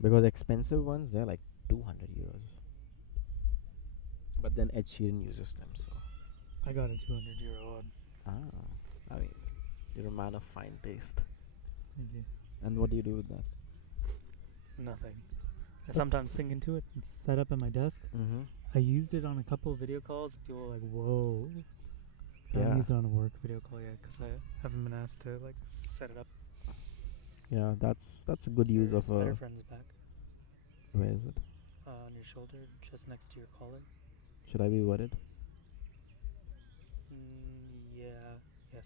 Because expensive ones, they're like 200 euros. But then Ed Sheeran uses them, so. I got a 200 euro one. I mean, you're a man of fine taste. Thank you. And what do you do with that? Nothing. I sometimes sing into it. It's set up at my desk. Mm-hmm. I used it on a couple of video calls. People were like, "Whoa!" I haven't Yeah. used it on a work video call yet because I haven't been asked to like set it up. Yeah, that's a good use There's of Better a. Friends back Where is it? on your shoulder, just next to your collar. Should I be worried? Yeah. Yes.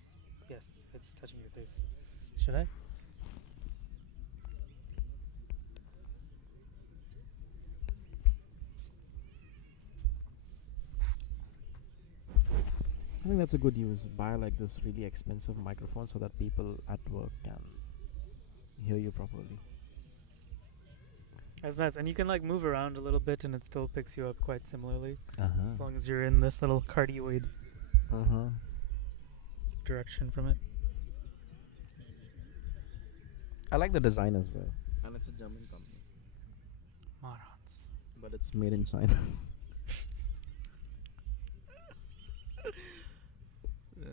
Yes. It's touching your face. Should I? I think that's a good use. Buy like this really expensive microphone so that people at work can hear you properly. That's nice, and you can like move around a little bit, and it still picks you up quite similarly, as Uh long as you're in this little cardioid huh. Uh huh. direction from it. I like the design as well. And it's a German company. Morons. But it's made in China. Yeah.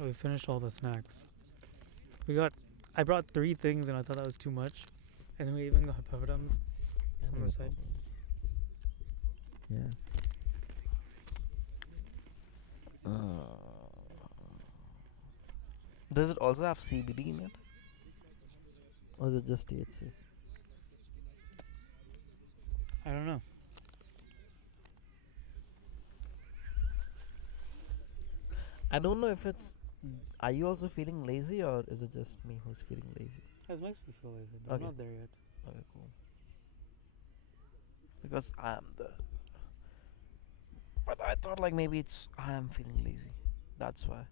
Oh, we finished all the snacks. I brought 3 things, and I thought that was too much. And then we even got papadums. And On the the side. bubbles. Yeah. Does it also have CBD in it? Or is it just THC? I don't know. I don't know if it's. Are you also feeling lazy, or is it just me who's feeling lazy? It makes me feel lazy, but Okay. I'm not there yet. Okay, cool. Because I am the. But I thought like maybe it's I am feeling lazy. That's why.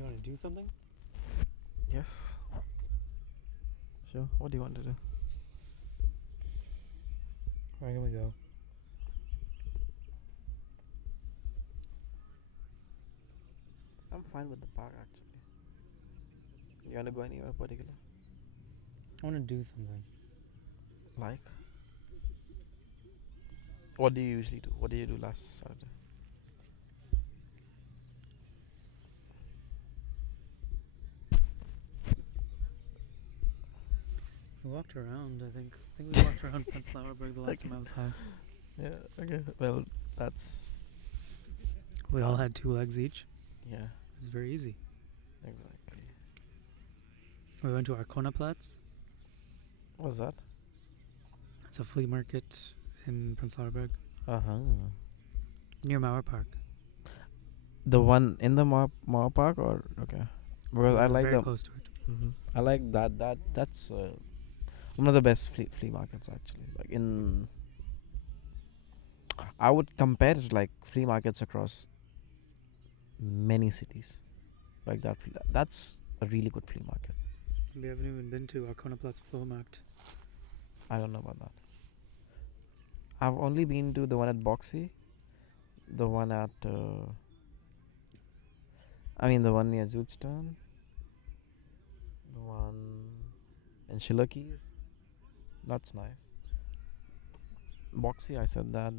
You want to do something? Yes. Sure. What do you want to do? Where can we go? I'm fine with the park actually. You want to go anywhere particular? I want to do something. Like? What do you usually do? What did you do last Saturday? We walked around, I think. I think we walked around Flowerberg the last time I was high. Yeah, okay. Well, that's... We all had 2 legs each. Yeah, It was very easy. exactly. We went to Arkonaplatz. What's that? It's a flea market in Prenzlauerberg Uh-huh. near Mauer Park. The one in the Mauer Park or... Okay. Because I We're like very the... close to it. I like that's one of the best flea markets actually. Like in... I would compare it to like flea markets across many cities. Like that. That's a really good flea market. We haven't even been to Arkonaplatz Flohmarkt. I don't know about that. I've only been to the one at Boxy, the one at the one near Zootstone, the one in Shilakis. That's nice. Boxy, I said that.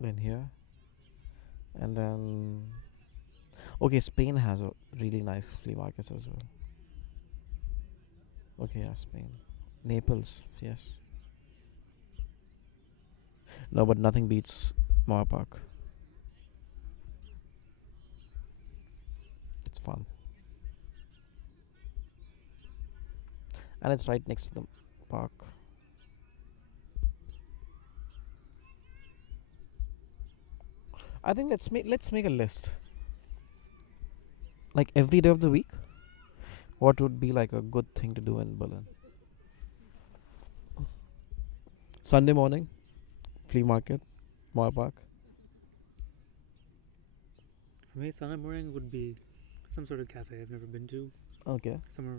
Then here, and then okay, Spain has a really nice flea markets as well. Okay, yeah, Spain, Naples, yes. No, but nothing beats Moa Park. It's fun. And it's right next to the park. I think let's make a list. Like every day of the week, what would be like a good thing to do in Berlin? Sunday morning, flea market, Moa Park. For me, Sunday morning would be some sort of cafe I've never been to. Okay. Somewhere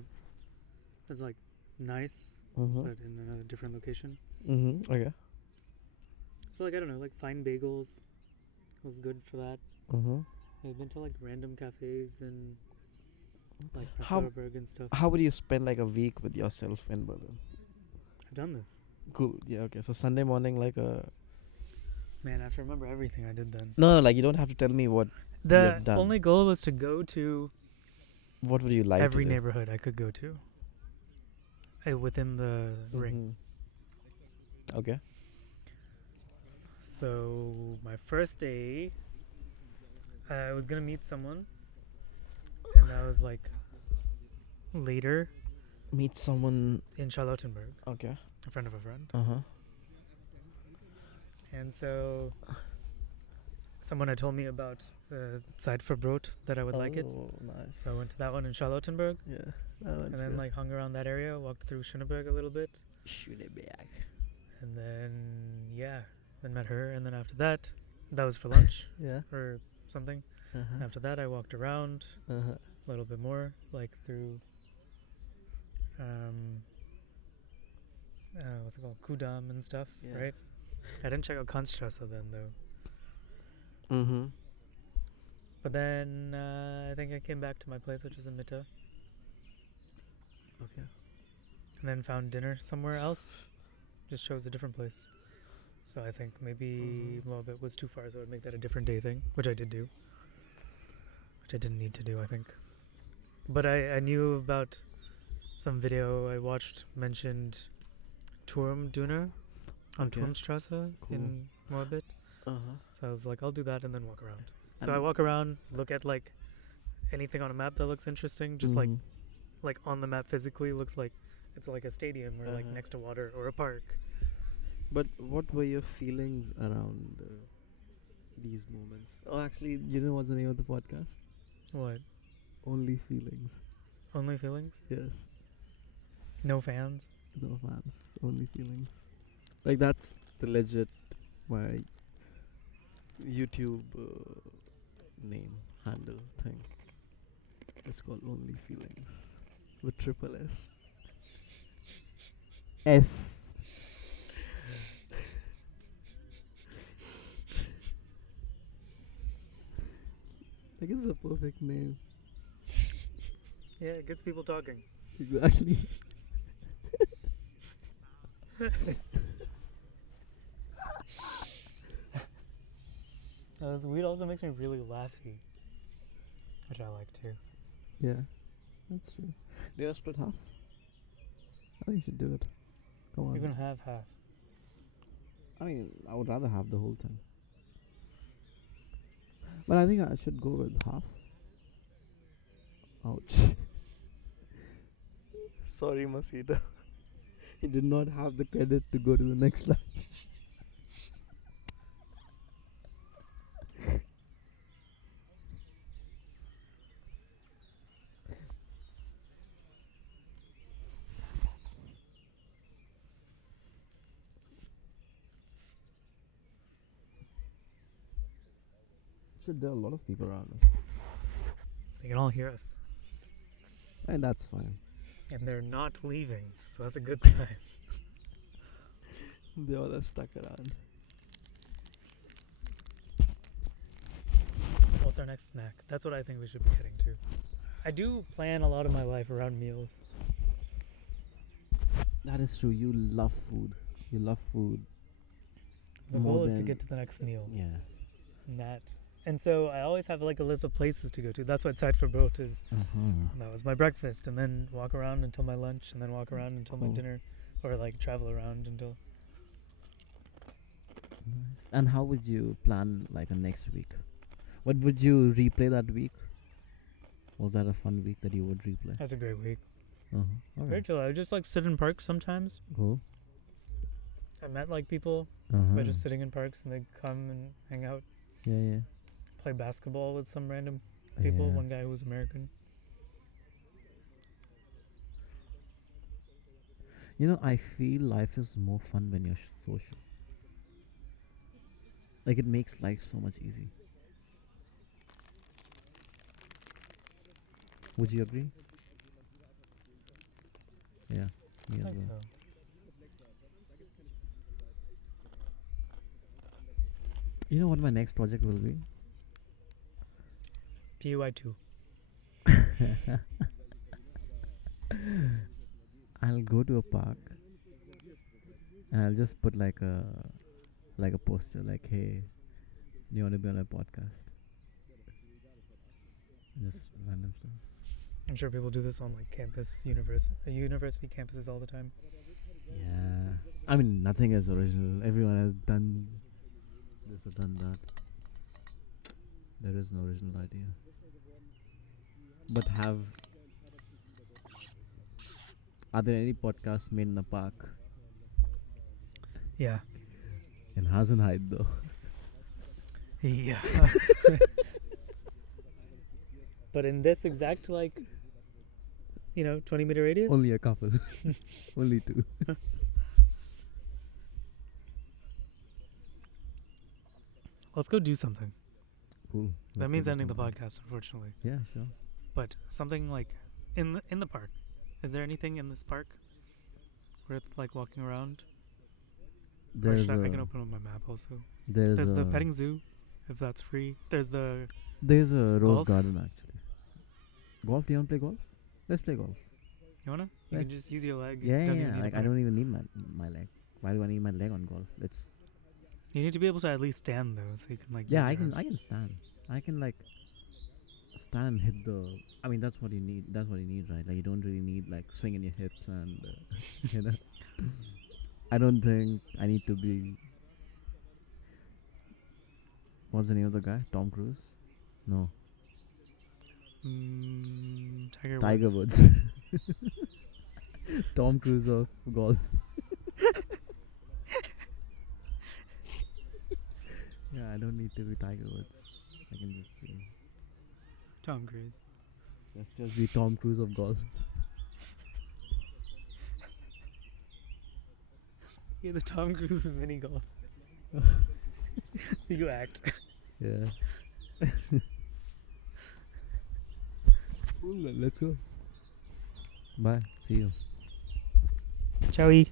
that's like nice, Mhm. but in another different location. Mhm. Okay. So like I don't know, like fine bagels was good for that. Mhm. I've been to like random cafes and like How- Prenzlauerberg and stuff. How would you spend like a week with yourself in Berlin? I've done this. Cool. Yeah. Okay. So Sunday morning, like a Man, I have to remember everything I did then. no, like you don't have to tell me what The have done. only goal was to go to What would you like every to do? neighborhood I could go to. Within the ring. Mhm. Okay. So my first day, I was gonna meet someone, and that was like later Meet someone. in Charlottenburg, Okay. a friend of a friend. Uh-huh. And so someone had told me about Zeit for Brot that I would like it. Oh, nice. So I went to that one in Charlottenburg, Yeah. and then like hung around that area, walked through Schöneberg a little bit, shoot it back. and then then met her, and then after that was for lunch Yeah. or something. Uh-huh. After that I walked around Uh-huh. a little bit more, like through what's it called, Kudam and stuff, Yeah. right? I didn't check out Kantstrasse then though. Mm-hmm. But then I think I came back to my place, which was in Mitte, Okay. and then found dinner somewhere else. Just chose a different place. So I think maybe it was too far, so I'd make that a different day thing, which I did do. Which I didn't need to do, I think. But I knew about some video I watched mentioned Turmdüner on Okay. Turmstrasse Cool. in Moabit. Uh-huh. So I was like, I'll do that and then walk around. So And- I walk around, look at like anything on a map that looks interesting, just like on the map physically looks like it's like a stadium or like Uh-huh. next to water or a park. But what were your feelings around these moments? Oh, actually, you know what's the name of the podcast? What? Only Feelings. Only feelings? Yes. No fans? No fans. Only Feelings. Like that's the legit my YouTube name. handle thing. It's called Only Feelings with triple S. S. Like it's a perfect name. Yeah, it gets people talking. Exactly. This weed also makes me really laughy, which I like too. Yeah, that's true. Do you want to split half? I think you should do it. Come on. You can have half. I mean, I would rather have the whole thing. But I think I should go with half. Ouch. Sorry, mosquito. He did not have the credit to go to the next level. Shit, there are a lot of people around us. They can all hear us, And that's fine. and they're not leaving, so that's a good sign. They all are stuck around. What's our next snack? That's what I think we should be heading to. I do plan a lot of my life around meals. That is true. You love food. You love food. The More goal is to than- get to the next meal. Yeah. And so I always have like a list of places to go to. That's what Zeit for Brot is. That was my breakfast, and then walk around until my lunch, and then walk around until my Cool. dinner, or like travel around until. Nice. And how would you plan like a next week? What would you replay that week? Was that a fun week that you would replay? That's a great week. All Very right. chill. I just like sit in parks sometimes. Cool. I met like people by just sitting in parks, and they come and hang out, Yeah. play basketball with some random people. Yeah. One guy who was American. You know, I feel life is more fun when you're social. Like it makes life so much easy. Would you agree? Yeah. Me I as think well. so. You know what my next project will be? PUI2. I'll go to a park and I'll just put like a poster like, hey, do you want to be on a podcast? Just random stuff. I'm sure people do this on like university campuses all the time. Yeah. I mean, nothing is original. Everyone has done this or done that. There is no original idea. But are there any podcasts made in a park? Yeah. In Hasenheit though. Yeah. But in this exact 20-meter radius. Only a couple. Only two. Let's go do something. Cool. That Let's go means do ending the something. podcast, unfortunately. Yeah, sure. But something like in the park. Is there anything in this park worth like walking around? Or There's I can a open up my map also. there's There's the a petting zoo, if that's free. There's the there's a rose golf. garden actually. Golf? Do you want to play golf? Let's play golf. you wanna? You Let's- can just use your leg. Yeah, You don't even yeah. need a Like I putter. don't even need my leg. Why do I need my leg on golf? It's You need to be able to at least stand though, so you can like. yeah. use I your can arms. stand. I can like stand and hit the. I mean that's what you need. That's what you need, right? Like you don't really need like swinging your hips and you know. I don't think I need to be. What's the name of the guy? Tom Cruise? No, Tiger Woods. Tom Cruise of golf. Yeah, I don't need to be Tiger Woods. I can just be. Tom Cruise. Let's just be Tom Cruise of golf. You're the Tom Cruise of mini golf. You act. Yeah. Cool, let's go. Bye. See you. Ciao.